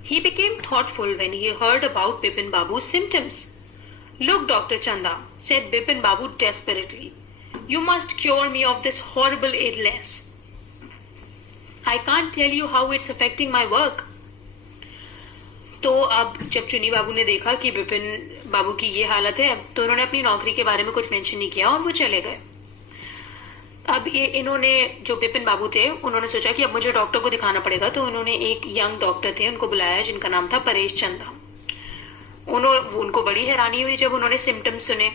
He became thoughtful when he heard about Bipin Babu's symptoms. "Look, Dr. Chanda," said Bipin Babu desperately, "you must cure me of this horrible illness. I can't tell you how it's affecting my work." तो अब जब चुनी बाबू ने देखा कि बिपिन बाबू की ये हालत है, तो उन्होंने अपनी नौकरी के बारे में कुछ मेंशन नहीं किया और वो चले गए। अब इन्होंने, जो बिपिन बाबू थे, उन्होंने सोचा कि अब मुझे डॉक्टर को दिखाना पड़ेगा, तो उन्होंने एक यंग डॉक्टर थे उनको बुलाया जिनका नाम था परेश चंदा। उनको बड़ी हैरानी हुई जब उन्होंने सिम्टम्स सुने।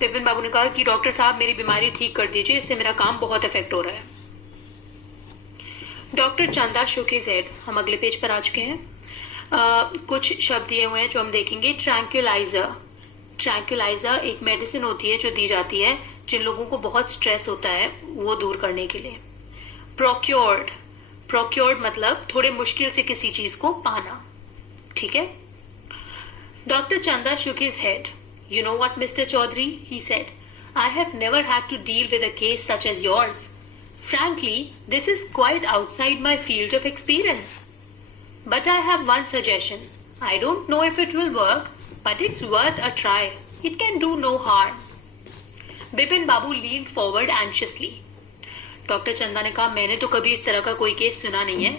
बिपिन बाबू ने कहा कि डॉक्टर साहब, मेरी बीमारी ठीक कर दीजिए, इससे मेरा काम बहुत इफेक्ट हो रहा है। डॉक्टर चंदा shook his head। हम अगले पेज पर आ चुके हैं। कुछ शब्द दिए हुए हैं जो हम देखेंगे। ट्रैंक्विलाइजर। ट्रैंक्विलाइजर एक मेडिसिन होती है जो दी जाती है जिन लोगों को बहुत स्ट्रेस होता है वो दूर करने के लिए। प्रोक्योर्ड। प्रोक्योर्ड मतलब थोड़े मुश्किल से किसी चीज को पाना। ठीक है। डॉक्टर चंदा shook his head। "You know what, Mr. Chaudhary," he said, "I have never had to deal with a case such as yours. Frankly, this is quite outside my field of experience. But I have one suggestion. I don't know if it will work, but it's worth a try. It can do no harm." Bipin Babu leaned forward anxiously। Doctor चंदा ने कहा, "मैंने तो कभी इस तरह का कोई केस सुना नहीं है,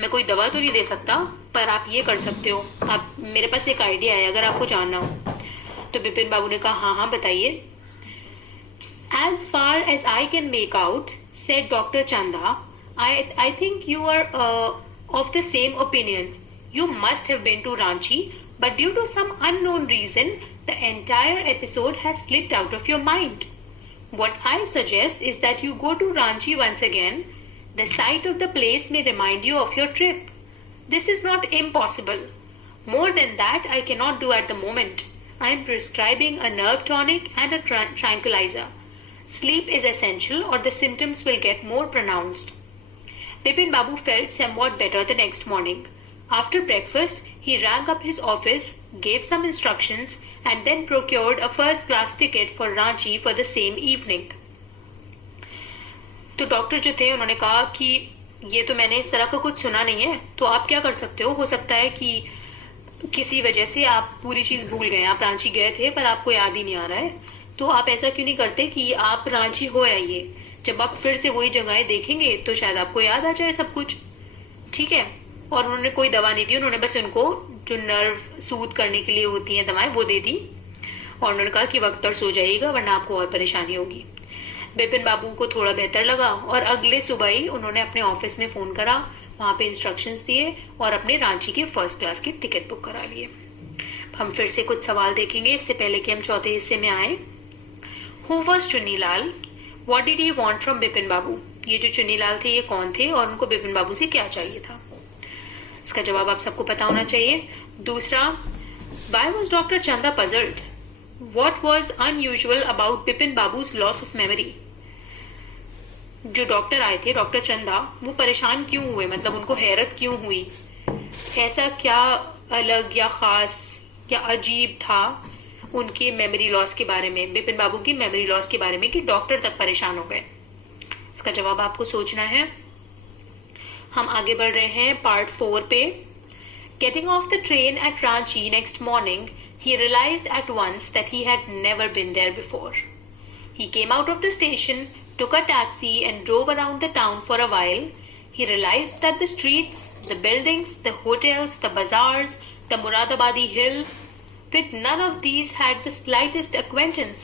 मैं कोई दवा तो नहीं दे सकता, पर आप ये कर सकते हो, आप, मेरे पास एक आइडिया है अगर आपको जानना हो।" तो बिपिन बाबू ने कहा, "हाँ हाँ बताइए।" "As far as I can make out," said Dr. Chanda, I think you are of the same opinion. You must have been to Ranchi, but due to some unknown reason, the entire episode has slipped out of your mind. What I suggest is that you go to Ranchi once again. The sight of the place may remind you of your trip. This is not impossible. More than that, I cannot do at the moment. I am prescribing a nerve tonic and a tranquilizer. Sleep is essential or the symptoms will get more pronounced." Bipin Babu felt somewhat better the next morning. After breakfast, he rang up his office, gave some instructions, and then procured a first-class ticket for Ranchi for the same evening. तो doctor जो थे उन्होंने कहा कि ये तो मैंने इस तरह का कुछ सुना नहीं है, तो आप क्या कर सकते हो सकता है कि किसी वजह से आप पूरी चीज भूल गए, आप रांची गए थे पर आपको याद ही नहीं आ रहा है, तो आप ऐसा क्यों नहीं करते कि आप रांची हो आइए, जब आप फिर से वही जगहें देखेंगे तो शायद आपको याद आ जाए सब कुछ। ठीक है। और उन्होंने कोई दवा नहीं दी, उन्होंने बस उनको जो नर्व सूद करने के लिए होती हैं दवाएं वो दे दी, और उन्होंने कहा कि वक्त पर सो जाइएगा वरना आपको और परेशानी होगी। बिपिन बाबू को थोड़ा बेहतर लगा और अगले सुबह ही उन्होंने अपने ऑफिस में फोन करा, वहां पे इंस्ट्रक्शंस दिए और अपने रांची के फर्स्ट क्लास की टिकट बुक करा लिए। हम फिर से कुछ सवाल देखेंगे इससे पहले कि हम चौथे हिस्से में आए। Who was Chunnilal? What did he want from Bipin Babu? ये जो चुन्नीलाल थे ये कौन थे और उनको बिपिन बाबू से क्या चाहिए था? इसका जवाब आप सबको पता होना चाहिए। दूसरा, व्हाई वॉज डॉक्टर चंदा puzzled? What was unusual about Bipin babus loss of memory? जो डॉक्टर आए थे, डॉक्टर चंदा, वो परेशान क्यों हुए, मतलब उनको हैरत क्यों हुई? ऐसा क्या अलग या खास या अजीब था उनके मेमोरी लॉस के बारे में, बिपिन बाबू की मेमोरी लॉस के बारे में, कि डॉक्टर तक परेशान हो गए? इसका जवाब आपको सोचना है। हम आगे बढ़ रहे हैं पार्ट 4 पे। Getting off the train at Ranchi next morning, he realized at once that he had never been there before. He came out of the station, took a taxi and drove around the town for a while. He realized that the streets, the buildings, the hotels, the bazaars, the Muradabadi Hill, with none of these had the slightest acquaintance.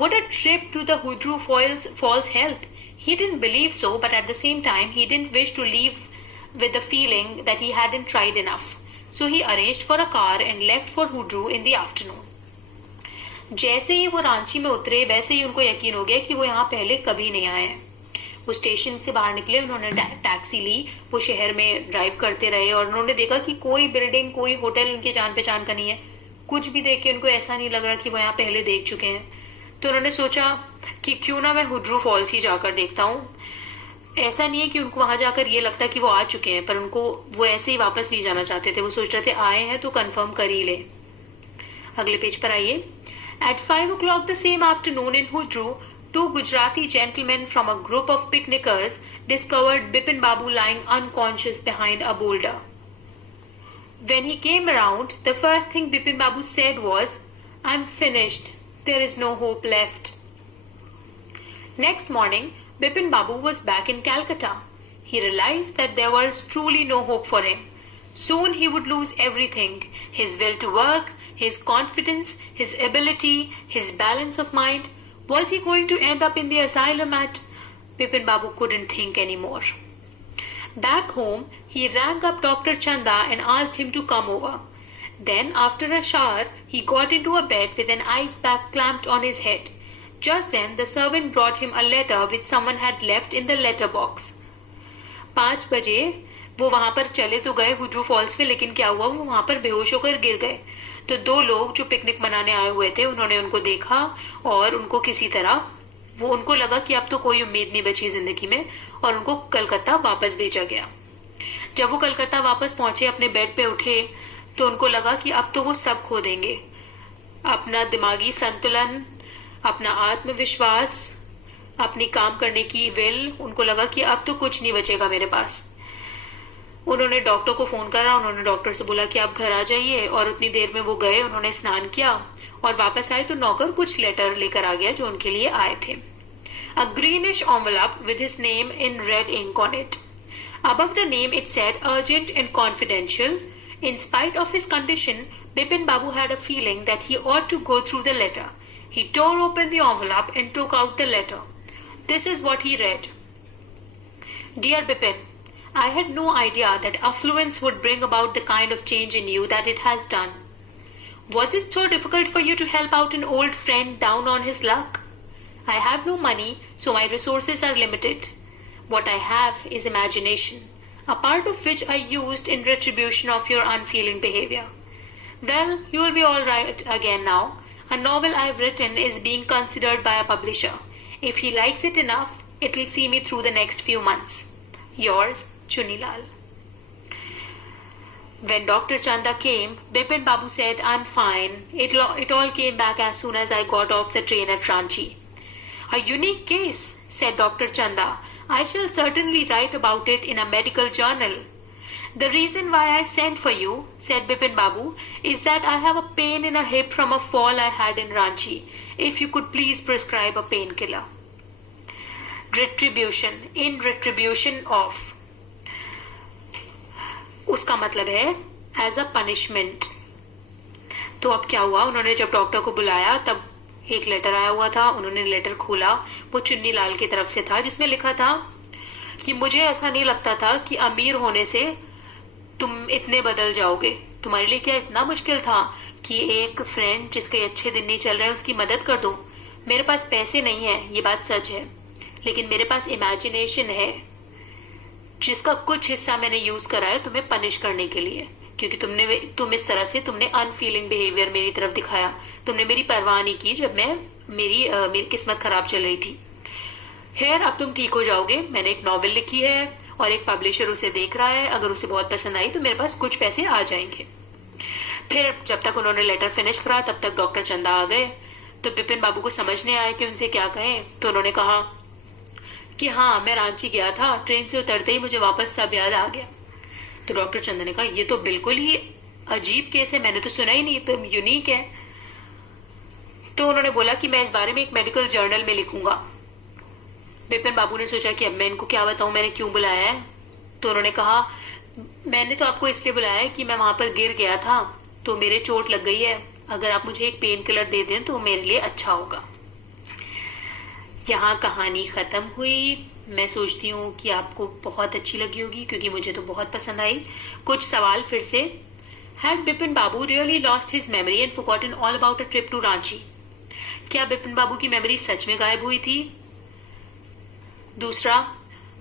Would a trip to the Hudru Falls help? He didn't believe so, but at the same time, he didn't wish to leave with the feeling that he hadn't tried enough. So he arranged for a car and left for Hudru in the afternoon. जैसे ही वो रांची में उतरे वैसे ही उनको यकीन हो गया कि वो यहाँ पहले कभी नहीं आए हैं। वो स्टेशन से बाहर निकले, उन्होंने टैक्सी ली, वो शहर में ड्राइव करते रहे और उन्होंने देखा कि कोई बिल्डिंग, कोई होटल उनके जान पहचान का नहीं है। कुछ भी देख के उनको ऐसा नहीं लग रहा कि वो यहाँ पहले देख चुके हैं। तो उन्होंने सोचा कि क्यों ना मैं हुड्रू फॉल्स ही जाकर देखता हूँ। ऐसा नहीं है कि उनको वहां जाकर ये लगता कि वो आ चुके हैं, पर उनको वो ऐसे ही वापस नहीं जाना चाहते थे। वो सोच रहे थे आए हैं तो कंफर्म कर ही ले। अगले पेज पर आइए। At 5 o'clock the same afternoon in Hudru, two Gujarati gentlemen from a group of picnickers discovered Bipin Babu lying unconscious behind a boulder. When he came around, the first thing Bipin Babu said was, "I'm finished. There is no hope left." Next morning, Bipin Babu was back in Calcutta. He realized that there was truly no hope for him. Soon he would lose everything: his will to work, his confidence, his ability, his balance of mind. Was he going to end up in the asylum at? Bipin Babu couldn't think anymore. Back home, he rang up Dr. Chanda and asked him to come over. Then, after a shower, he got into a bed with an ice pack clamped on his head. Just then, the servant brought him a letter which someone had left in the letter box. 5 बजे वो वहां पर चले तो गए हुड्रू Falls में, लेकिन क्या हुआ, वो वहां पर बेहोश होकर गिर गए। तो 2 लोग जो पिकनिक मनाने आए हुए थे, उन्होंने उनको देखा और उनको किसी तरह उनको लगा कि अब तो कोई उम्मीद नहीं बची जिंदगी में, और उनको कलकत्ता वापस भेजा गया। जब वो कलकत्ता वापस पहुंचे, अपने बेड पे उठे, तो उनको लगा कि अब तो वो सब खो देंगे, अपना दिमागी संतुलन, अपना आत्मविश्वास, अपनी काम करने की विल। उनको लगा कि अब तो कुछ नहीं बचेगा मेरे पास। उन्होंने डॉक्टर को फोन करा। उन्होंने डॉक्टर से बोला कि आप घर आ जाइए, और उतनी देर में वो गए। उन्होंने स्नान किया और वापस आए तो नौकर कुछ लेटर लेकर आ गया जो उनके लिए आए थे। A greenish envelope with his name in red ink on it. Above the name it said urgent and confidential. In spite of his condition, Bipin Babu had a feeling that he ought to go through the letter. He tore open the envelope and took out the letter. This is what he read. Dear Bipin, I had no idea that affluence would bring about the kind of change in you that it has done. Was it so difficult for you to help out an old friend down on his luck? I have no money, so my resources are limited. What I have is imagination, a part of which I used in retribution of your unfeeling behavior. Well, you will be all right again now. A novel I have written is being considered by a publisher. If he likes it enough, it will see me through the next few months. Yours, Chunilal. When Dr. Chanda came, Bipin Babu said, "I'm fine. It all came back as soon as I got off the train at Ranchi." "A unique case," said Dr. Chanda. "I shall certainly write about it in a medical journal." "The reason why I sent for you," said Bipin Babu, "is that I have a pain in a hip from a fall I had in Ranchi. If you could please prescribe a painkiller." Retribution, in retribution of, उसका मतलब है as a punishment. तो अब क्या हुआ, उन्होंने जब doctor को बुलाया तब एक लेटर आया हुआ था। उन्होंने लेटर खोला, वो चुन्नी लाल की तरफ से था, जिसमें लिखा था कि मुझे ऐसा नहीं लगता था कि अमीर होने से तुम इतने बदल जाओगे। तुम्हारे लिए क्या इतना मुश्किल था कि एक फ्रेंड जिसके अच्छे दिन नहीं चल रहे हैं उसकी मदद कर दो? मेरे पास पैसे नहीं है, ये बात सच है, लेकिन मेरे पास इमेजिनेशन है जिसका कुछ हिस्सा मैंने यूज करा है तुम्हें पनिश करने के लिए, क्योंकि तुम इस तरह से तुमने अनफीलिंग बिहेवियर मेरी तरफ दिखाया। तुमने मेरी परवाह नहीं की जब मेरी किस्मत खराब चल रही थी। खैर, अब तुम ठीक हो जाओगे। मैंने एक नॉवेल लिखी है और एक पब्लिशर उसे देख रहा है। अगर उसे बहुत पसंद आई तो मेरे पास कुछ पैसे आ जाएंगे। फिर जब तक उन्होंने लेटर फिनिश करा तब तक डॉक्टर चंदा आ गए। तो बिपिन बाबू को समझ नहीं आया कि उनसे क्या कहें। तो उन्होंने कहा कि हाँ, मैं रांची गया था, ट्रेन से उतरते ही मुझे वापस सब याद आ गया। तो डॉक्टर चंदा ने कहा, ये तो बिल्कुल ही अजीब केस है, मैंने तो सुना ही नहीं, तो यूनिक है। तो उन्होंने बोला कि मैं इस बारे में एक मेडिकल जर्नल में लिखूंगा। बिपिन बाबू ने सोचा कि अब मैं इनको क्या बताऊं, मैंने क्यों बुलाया है। तो उन्होंने कहा, मैंने तो आपको इसलिए बुलाया है कि मैं वहां पर गिर गया था तो मेरे चोट लग गई है। अगर आप मुझे एक पेन किलर दे दें तो मेरे लिए अच्छा होगा। यहाँ कहानी खत्म हुई। मैं सोचती हूँ कि आपको बहुत अच्छी लगी होगी, क्योंकि मुझे तो बहुत पसंद आई। कुछ सवाल फिर से। Had Bipin Babu really lost his memory and forgotten all about a trip to Ranchi? क्या बिपिन बाबू की मेमोरी सच में गायब हुई थी? दूसरा,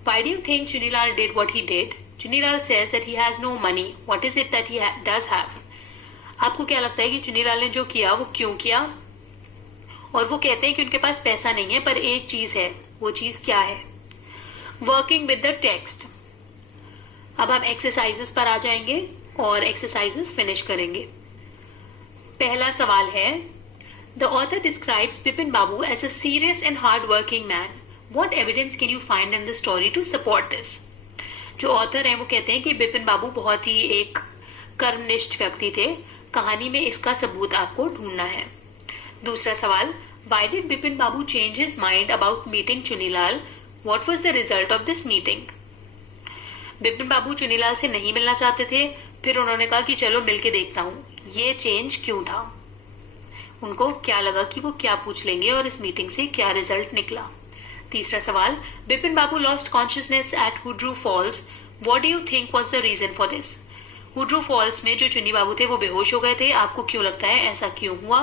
why do you think Chunilal did what he did? Chunilal says that he has no money. What is it that he does have? आपको क्या लगता है कि चुनीलाल ने जो किया वो क्यों किया? और वो कहते हैं कि उनके पास पैसा नहीं है, पर एक चीज है। वो चीज क्या है? Working with the text. अब हम एक्सरसाइजेस पर आ जाएंगे और एक्सरसाइजेस फिनिश करेंगे। पहला सवाल है, the author describes Bipin Babu as a serious and hard working man. What evidence can you find in the story to support this? जो ऑथर है वो कहते हैं कि बिपिन बाबू बहुत ही एक कर्मनिष्ठ व्यक्ति थे। कहानी में इसका सबूत आपको ढूंढना है। दूसरा सवाल, why did Bipin Babu change his mind about meeting Chunilal? What was the result of this meeting? Bipin Babu Chunilal से नहीं मिलना चाहते थे, फिर उन्होंने कहा कि चलो मिलके देखता हूँ। ये चेंज क्यों था? उनको क्या लगा कि वो क्या पूछ लेंगे और इस मीटिंग से क्या रिजल्ट निकला? तीसरा सवाल, Bipin Babu lost consciousness at Hudru Falls. What do you think was the reason for this? Hudru Falls में जो चुन्नी बाबू थे वो बेहोश हो गए थे। आपको क्यों लगता है ऐसा क्यों हुआ?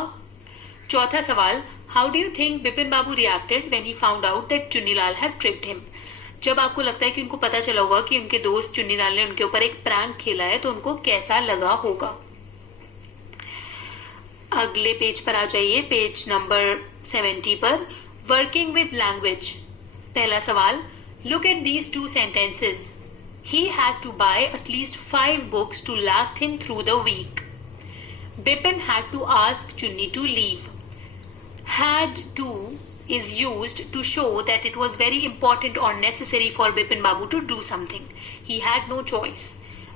चौथा सवाल, how do you think Bipin Babu reacted when he found out that Chunnilal had tricked him? जब आपको लगता है कि उनको पता चला होगा कि उनके दोस्त चुन्नीलाल ने उनके ऊपर एक प्रैंक खेला है, तो उनको कैसा लगा होगा? अगले पेज पर आ जाइए, पेज नंबर 70 पर। Working with language. पहला सवाल, look at these two sentences. He had to buy at least 5 books to last him through the week. Bipin had to ask Chunni to leave. Had to is used to show that it was very important or necessary for Bipin Babu to do something. He had no choice.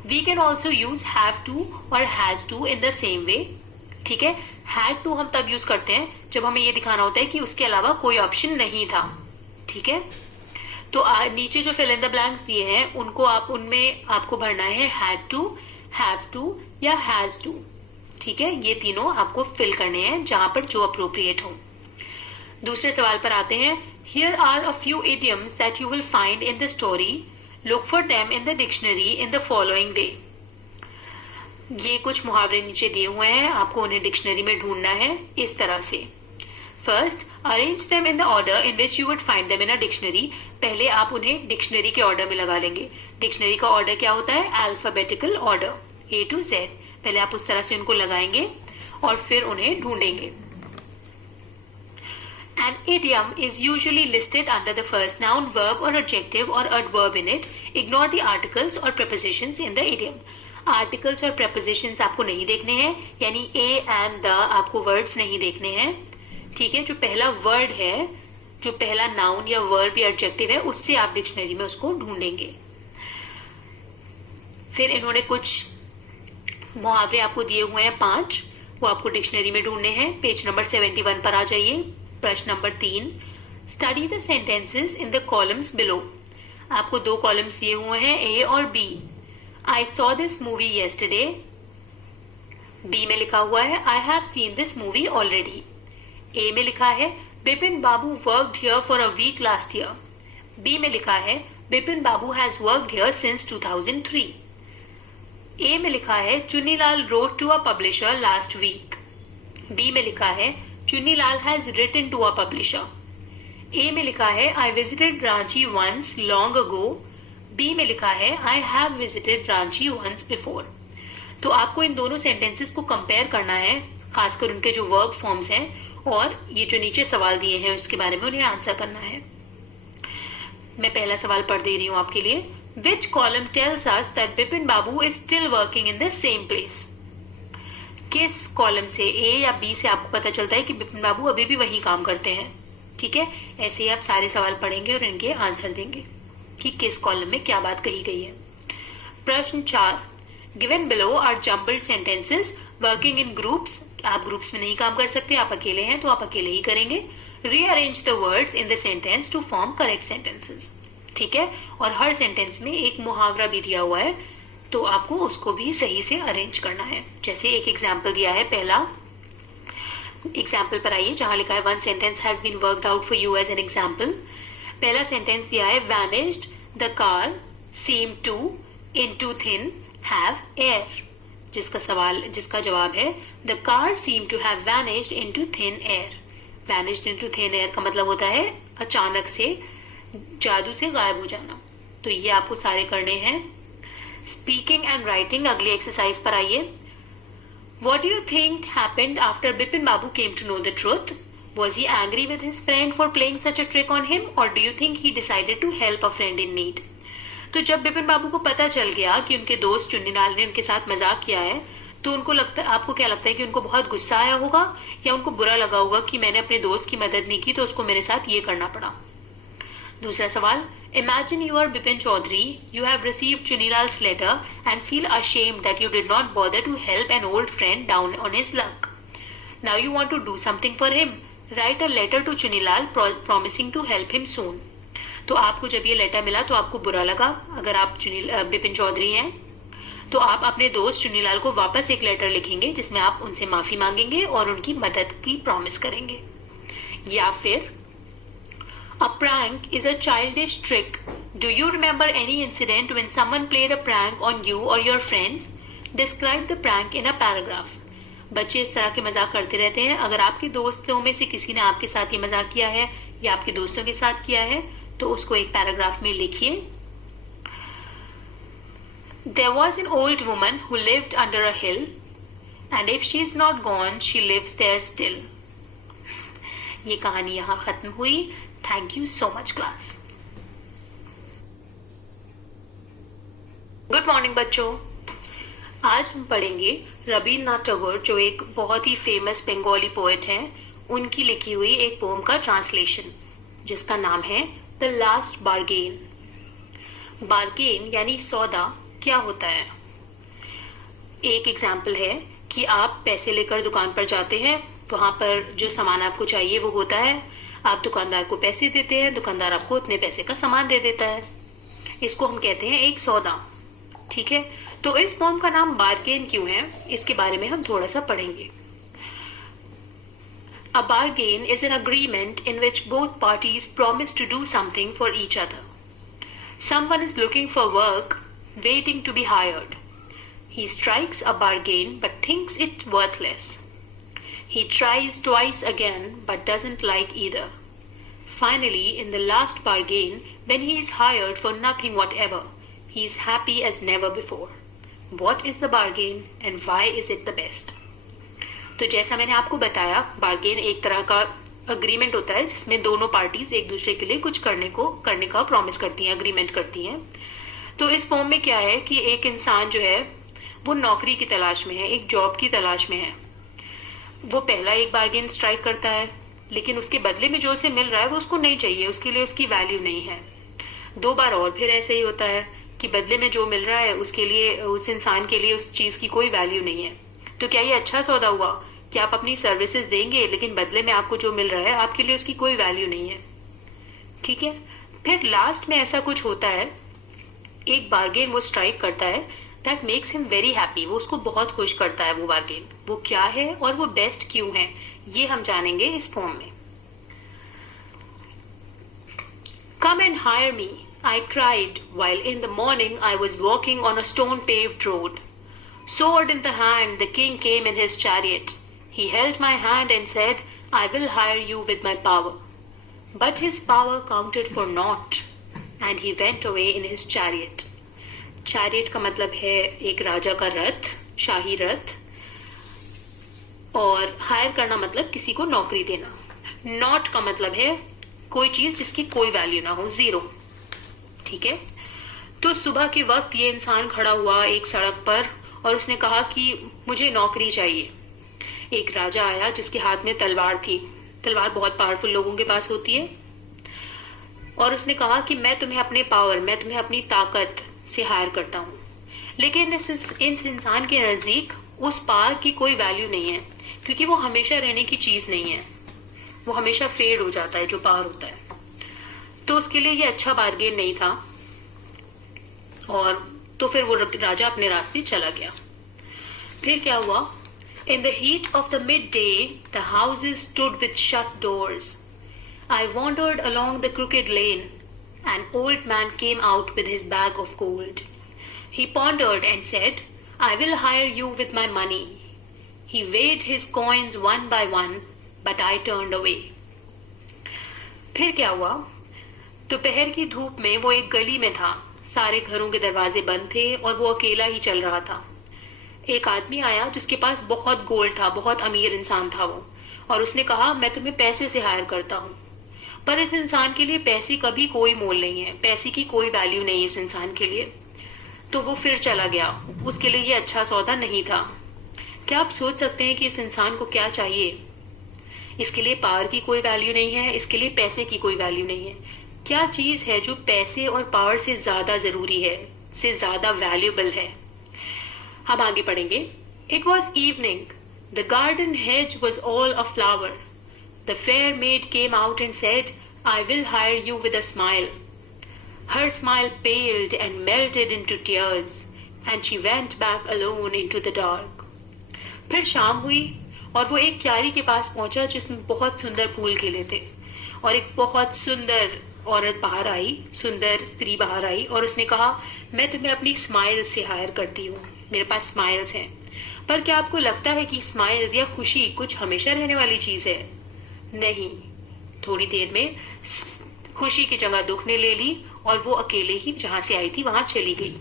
We can also use have to or has to in the same way. ठीक है, had to हम तब use करते हैं जब हमें ये दिखाना होता है कि उसके अलावा कोई ऑप्शन नहीं था। ठीक है, तो नीचे जो फिल इन द ब्लैंक्स दिए हैं उनको उनमें आपको भरना है हैड टू, हैव टू या हैज टू। ठीक है, ये तीनों आपको फिल करने हैं जहां पर जो अप्रोप्रिएट हो। दूसरे सवाल पर आते हैं। Here are a few idioms that you will find in the story. Look for them in the dictionary in the following way. ये कुछ मुहावरे नीचे दिए हुए हैं, आपको उन्हें डिक्शनरी में ढूंढना है इस तरह से। First, arrange them in the order in which you would find them in a dictionary. पहले आप उन्हें डिक्शनरी के ऑर्डर में लगा लेंगे। डिक्शनरी का ऑर्डर क्या होता है? Alphabetical order, A to Z. पहले आप उस तरह से उनको लगाएंगे और फिर उन्हें ढूंढेंगे। An idiom is usually listed under the first noun, verb or adjective or adverb in it. Ignore the articles or prepositions in the idiom. Articles और prepositions आपको नहीं देखने हैं, यानी a and the आपको words नहीं देखने हैं। ठीक है, जो पहला word है, जो पहला noun या verb या adjective है, उससे आप डिक्शनरी में उसको ढूंढेंगे। फिर इन्होंने कुछ मुहावरे आपको दिए हुए हैं 5, वो आपको डिक्शनरी में ढूंढने हैं। पेज नंबर 71 पर आ जाइए। प्रश्न number 3, study the sentences in the columns below. आपको 2 कॉलम्स दिए हुए हैं, ए और B. I saw this movie yesterday. B में लिखा हुआ है I have seen this movie already. A में लिखा है Bipin Babu worked here for a week last year. B में लिखा है Bipin Babu has worked here since 2003। A में लिखा है Chunnilal wrote to a publisher last week. B में लिखा है Chunnilal has written to a publisher. A में लिखा है I visited Ranchi once long ago. B में लिखा है I have visited Ranchi once before. तो आपको इन दोनों सेंटेंसेस को कंपेयर करना है, खासकर उनके जो वर्ब फॉर्म्स हैं, और ये जो नीचे सवाल दिए हैं उसके बारे में उन्हें आंसर करना है। मैं पहला सवाल पढ़ दे रही हूं आपके लिए। Which column tells us that Bipin Babu is still working in the same place? किस कॉलम से, ए या बी से आपको पता चलता है कि बिपिन बाबू अभी भी वही काम करते हैं? ठीक है, ऐसे ही आप सारे सवाल पढ़ेंगे और इनके आंसर देंगे कि किस कॉलम में क्या बात कही गई है। प्रश्न 4, given below are jumbled sentences working in groups. आप ग्रुप्स में नहीं काम कर सकते, आप अकेले हैं तो आप अकेले ही करेंगे। Rearrange the words in the sentence to form correct sentences. ठीक है, और हर सेंटेंस में एक मुहावरा भी दिया हुआ है, तो आपको उसको भी सही से अरेंज करना है। जैसे एक एग्जाम्पल दिया है, पहला एग्जाम्पल पर आइए जहां लिखा है one sentence has been worked out for you as an example. पहला सेंटेंस दिया है vanished the car seem to into thin have air. जिसका जवाब है the car seem to have vanished into thin air. Vanished into thin air का मतलब होता है अचानक से, जादू से गायब हो जाना। तो ये आपको सारे करने हैं। स्पीकिंग एंड राइटिंग, अगली एक्सरसाइज पर आइए। What do you think happened after Bipin Babu came to know the truth? Was he angry with his friend for playing such a trick on him, or do you think he decided to help a friend in need? तो जब बिपिन बाबू को पता चल गया कि उनके दोस्त चुन्नीलाल ने उनके साथ मजाक किया है, तो उनको लगता है, आपको क्या लगता है कि उनको बहुत गुस्सा आया होगा या उनको बुरा लगा होगा कि मैंने अपने दोस्त की मदद नहीं की तो उसको मेरे साथ ये करना पड़ा? दूसरा सवाल, Imagine you are Bipin Chaudhary, you have received Chunilal's letter and feel ashamed that you did not bother to help an old friend down on his luck. Now you want to do something for him. Write a letter to Chunilal promising to help him soon. तो आपको जब ये letter मिला तो आपको बुरा लगा, अगर आप बिपिन चौधरी हैं तो आप अपने दोस्त चुनीलाल को वापस एक लेटर लिखेंगे जिसमें आप उनसे माफी मांगेंगे और उनकी मदद की प्रॉमिस करेंगे. या फिर A prank is a childish trick. Do you remember any incident when someone played a prank on you or your friends? Describe the prank in a paragraph. बच्चे इस तरह के मजाक करते रहते हैं. अगर आपके दोस्तों में से किसी ने आपके साथ ये मजाक किया है या आपके दोस्तों के साथ किया है तो उसको एक पैराग्राफ में लिखिए. There was an old woman who lived under a hill, and if she is not gone, she lives there still. ये कहानी यहाँ खत्म हुई. Thank you so much, class. Good morning, बच्चों. आज हम पढ़ेंगे रविन्द्रनाथ टैगोर, जो एक बहुत ही फेमस बंगाली पोएट हैं, उनकी लिखी हुई एक पोम का ट्रांसलेशन जिसका नाम है द लास्ट बार्गेन. बार्गेन यानी सौदा क्या होता है? एक एग्जाम्पल है कि आप पैसे लेकर दुकान पर जाते हैं, वहां पर जो सामान आपको चाहिए वो होता है, आप दुकानदार को पैसे देते हैं, दुकानदार आपको उतने पैसे का सामान दे देता है. इसको हम कहते हैं एक सौदा. ठीक है, तो इस पोम का नाम बार्गेन क्यों है, इसके बारे में हम थोड़ा सा पढ़ेंगे. A bargain is an agreement in which both parties promise to do something for each other. Someone is looking for work, waiting to be hired. He strikes a bargain but thinks it worthless. He tries twice again but doesn't like either. Finally, in the last bargain, when he is hired for nothing whatever, he is happy as never before. What is the bargain and why is it the best? तो जैसा मैंने आपको बताया, bargain एक तरह का agreement होता है जिसमें दोनों पार्टीज एक दूसरे के लिए कुछ करने का प्रॉमिस करती हैं, अग्रीमेंट करती हैं. तो इस फॉर्म में क्या है कि एक इंसान जो है वो नौकरी की तलाश में है, एक जॉब की तलाश में है. वो पहला एक बार्गेन स्ट्राइक करता है, लेकिन उसके बदले में जो उसे मिल रहा है वो उसको नहीं चाहिए, उसके लिए उसकी वैल्यू नहीं है. 2 बार और फिर ऐसे ही होता है कि बदले में जो मिल रहा है उसके लिए, उस इंसान के लिए उस चीज की कोई वैल्यू नहीं है. तो क्या ये अच्छा सौदा हुआ कि आप अपनी सर्विसेज देंगे लेकिन बदले में आपको जो मिल रहा है आपके लिए उसकी कोई वैल्यू नहीं है? ठीक है, फिर लास्ट में ऐसा कुछ होता है, एक बार्गेन वो स्ट्राइक करता है that makes him very happy. वो उसको बहुत खुश करता है वो बार्गेन. वो क्या है और वो बेस्ट क्यों है, ये हम जानेंगे इस फॉर्म में. Come and hire me, I cried while in the morning I was walking on a stone paved road. Sword in the hand, the king came in his chariot. He held my hand and said, I will hire you with my power. But his power counted for naught, and he went away in his chariot. Chariot का मतलब है एक राजा का रथ, शाही रथ, और higher करना मतलब किसी को नौकरी देना. नॉट का मतलब है कोई चीज जिसकी कोई वैल्यू ना हो, जीरो. ठीक है, तो सुबह के वक्त ये इंसान खड़ा हुआ एक सड़क पर और उसने कहा कि मुझे नौकरी चाहिए. एक राजा आया जिसके हाथ में तलवार थी. तलवार बहुत पावरफुल लोगों के पास होती है. और उसने कहा कि मैं तुम्हें अपने पावर, मैं तुम्हें अपनी ताकत से हायर करता हूँ. लेकिन इस इंसान के नजदीक उस पावर की कोई वैल्यू नहीं है, क्योंकि वो हमेशा रहने की चीज नहीं है, वो हमेशा फेड हो जाता है जो पावर होता है. तो उसके लिए ये अच्छा बार्गेन नहीं था, और तो फिर वो राजा अपने रास्ते चला गया. फिर क्या हुआ? In the heat of the midday, the houses stood with shut doors. I wandered along the crooked lane. An old man came out with his bag of gold. He pondered and said, I will hire you with my money. He weighed his coins one by one, but I turned away. फिर क्या हुआ? दोपहर की धूप में वो एक गली में था. सारे घरों के दरवाजे बंद थे और वो अकेला ही चल रहा था. एक आदमी आया जिसके पास बहुत गोल्ड था, बहुत अमीर इंसान था वो. और उसने कहा मैं तुम्हें पैसे से हायर करता हूँ। पर इस इंसान के लिए पैसे कभी कोई मोल नहीं है, पैसे की कोई वैल्यू नहीं है इस इंसान के लिए। तो वो फिर चला गया, उसके लिए ये अच्छा सौदा नहीं था। क्या आप सोच सकते हैं कि इस इंसान को क्या चाहिए? इसके लिए पावर की कोई वैल्यू नहीं है, इसके लिए पैसे की कोई वैल्यू नहीं है। क्या चीज है जो पैसे और पावर से ज्यादा जरूरी है, से ज्यादा वैल्यूएबल है? हम आगे पढ़ेंगे। It was evening, the garden hedge was all a flower, the fair made came out and said, I will hire you with a smile. Her smile paled and melted into tears, and she went back alone into the dark. फिर शाम हुई और वो एक क्यारी के पास पहुंचा जिसमें बहुत सुंदर फूल खिले थे, और एक बहुत सुंदर औरत बाहर आई, सुंदर स्त्री बाहर आई और उसने कहा मैं तुम्हें अपनी स्माइल से हायर करती हूँ, मेरे पास स्माइल्स हैं। पर क्या आपको लगता है कि स्माइल्स या खुशी कुछ हमेशा रहने वाली चीज है? नहीं, थोड़ी देर में खुशी की जगह दुख ने ले ली और वो अकेले ही जहां से आई थी वहां चली गई।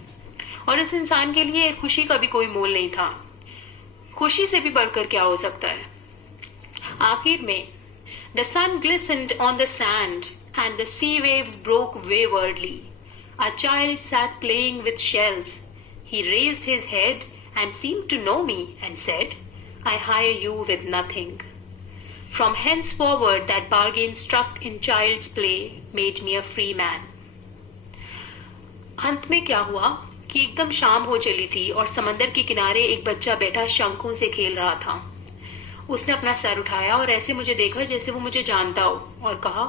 और इस इंसान के लिए खुशी का भी कोई मोल नहीं था। खुशी से भी बढ़कर क्या हो सकता है? आखिर में the sun glistened on the sand and the sea waves broke waywardly. A child sat playing with shells. He raised his head and seemed to know me and said, I hire you with nothing. From henceforward that bargain struck in child's play made me a free man. अंत में क्या हुआ कि एकदम शाम हो चली थी और समंदर के किनारे एक बच्चा बैठा शंखों से खेल रहा था। उसने अपना सर उठाया और ऐसे मुझे देखा जैसे वो मुझे जानता हो और कहा,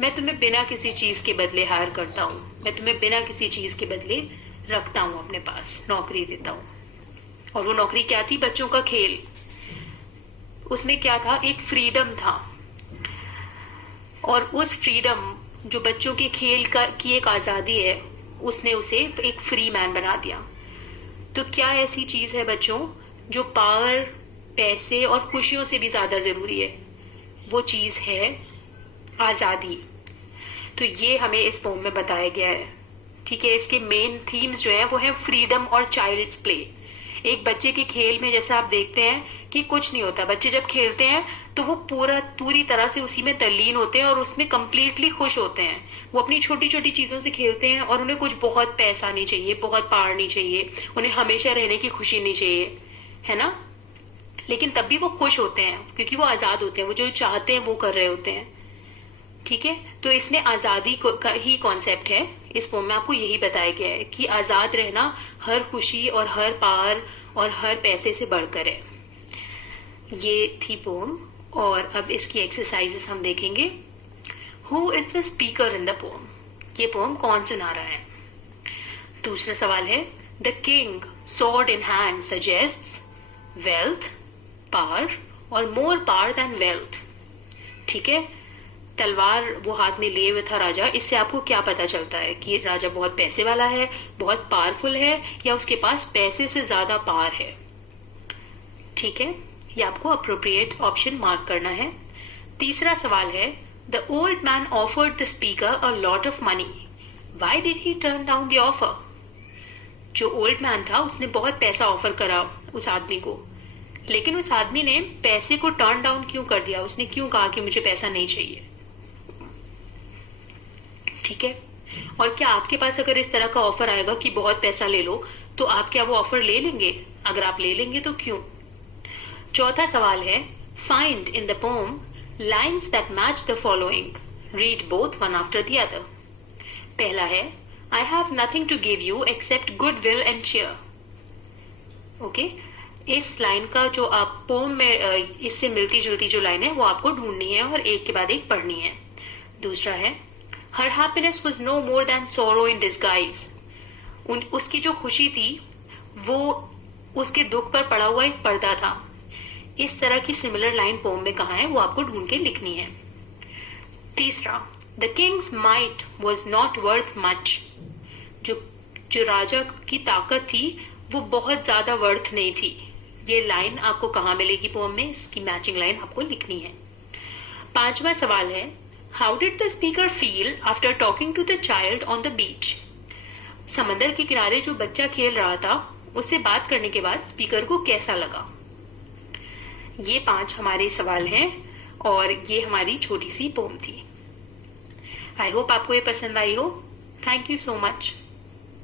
मैं तुम्हें बिना किसी चीज के बदले हायर करता हूँ, मैं तुम्हें बिना किसी चीज के बदले रखता हूँ अपने पास, नौकरी देता हूँ। और वो नौकरी क्या थी? बच्चों का खेल। उसमें क्या था? एक फ्रीडम था, और उस फ्रीडम जो बच्चों के खेल की एक आजादी है, उसने उसे एक फ्री मैन बना दिया। तो क्या ऐसी चीज है बच्चों जो पावर, पैसे और खुशियों से भी ज्यादा जरूरी है? वो चीज है आजादी। तो ये हमें इस पोम में बताया गया है। ठीक है, इसके मेन थीम्स जो है वो है फ्रीडम और चाइल्ड्स प्ले। एक बच्चे के खेल में जैसा आप देखते हैं कि कुछ नहीं होता, बच्चे जब खेलते हैं तो वो पूरी तरह से उसी में तल्लीन होते हैं और उसमें कंप्लीटली खुश होते हैं। वो अपनी छोटी छोटी चीजों से खेलते हैं और उन्हें कुछ बहुत पैसा नहीं चाहिए, बहुत पावर नहीं चाहिए, उन्हें हमेशा रहने की खुशी नहीं चाहिए, है ना? लेकिन तब भी वो खुश होते हैं क्योंकि वो आजाद होते हैं, वो जो चाहते हैं वो कर रहे होते हैं। ठीक है, तो इसमें आजादी का ही कॉन्सेप्ट है। इस पोम में आपको यही बताया गया है कि आजाद रहना हर खुशी और हर पावर और हर पैसे से बढ़कर है। ये थी पोम, और अब इसकी एक्सरसाइजेस हम देखेंगे। Who is the speaker in the pome? ये पोम कौन सुना रहा है? दूसरा सवाल है, the king sword in hand suggests wealth, power और मोर पावर देन वेल्थ। ठीक है, तलवार वो हाथ में लिए हुए था राजा। इससे आपको क्या पता चलता है कि राजा बहुत पैसे वाला है, बहुत पावरफुल है, या उसके पास पैसे से ज्यादा पावर है? ठीक है, ये आपको अप्रोप्रिएट ऑप्शन मार्क करना है। तीसरा सवाल है, the old man offered the speaker a lot of money, why did he turn down the offer? जो ओल्ड मैन था उसने बहुत पैसा ऑफर करा उस आदमी को, लेकिन उस आदमी ने पैसे को टर्न डाउन क्यों कर दिया? उसने क्यों कहा कि मुझे पैसा नहीं चाहिए? ठीक है, और क्या आपके पास अगर इस तरह का ऑफर आएगा कि बहुत पैसा ले लो, तो आप क्या वो ऑफर ले लेंगे? अगर आप ले लेंगे तो क्यों? चौथा सवाल है, find in the poem lines that match the following, read both one after the other. पहला है, I have nothing to give you except goodwill and cheer. Okay, इस लाइन का जो आप पोम में इससे मिलती जुलती जो लाइन है वो आपको ढूंढनी है और एक के बाद एक पढ़नी है। दूसरा है, her happiness was no more than sorrow in disguise. उसकी जो खुशी थी वो उसके दुख पर पड़ा हुआ एक पर्दा था। इस तरह की सिमिलर लाइन पोम में कहाँ है वो आपको ढूंढ के लिखनी है। तीसरा, the Kings might was not worth much. जो राजा की ताकत थी वो बहुत ज्यादा वर्थ नहीं थी। ये लाइन आपको कहाँ मिलेगी पोम में? इसकी मैचिंग लाइन आपको लिखनी है। पांचवा सवाल है, how did the speaker feel after talking to the child on the beach? समंदर के किनारे जो बच्चा खेल रहा था उससे बात करने के बाद स्पीकर को कैसा लगा? ये 5 हमारे सवाल हैं और ये हमारी छोटी सी पोम थी। आई होप आपको ये पसंद आई हो। Thank you so much.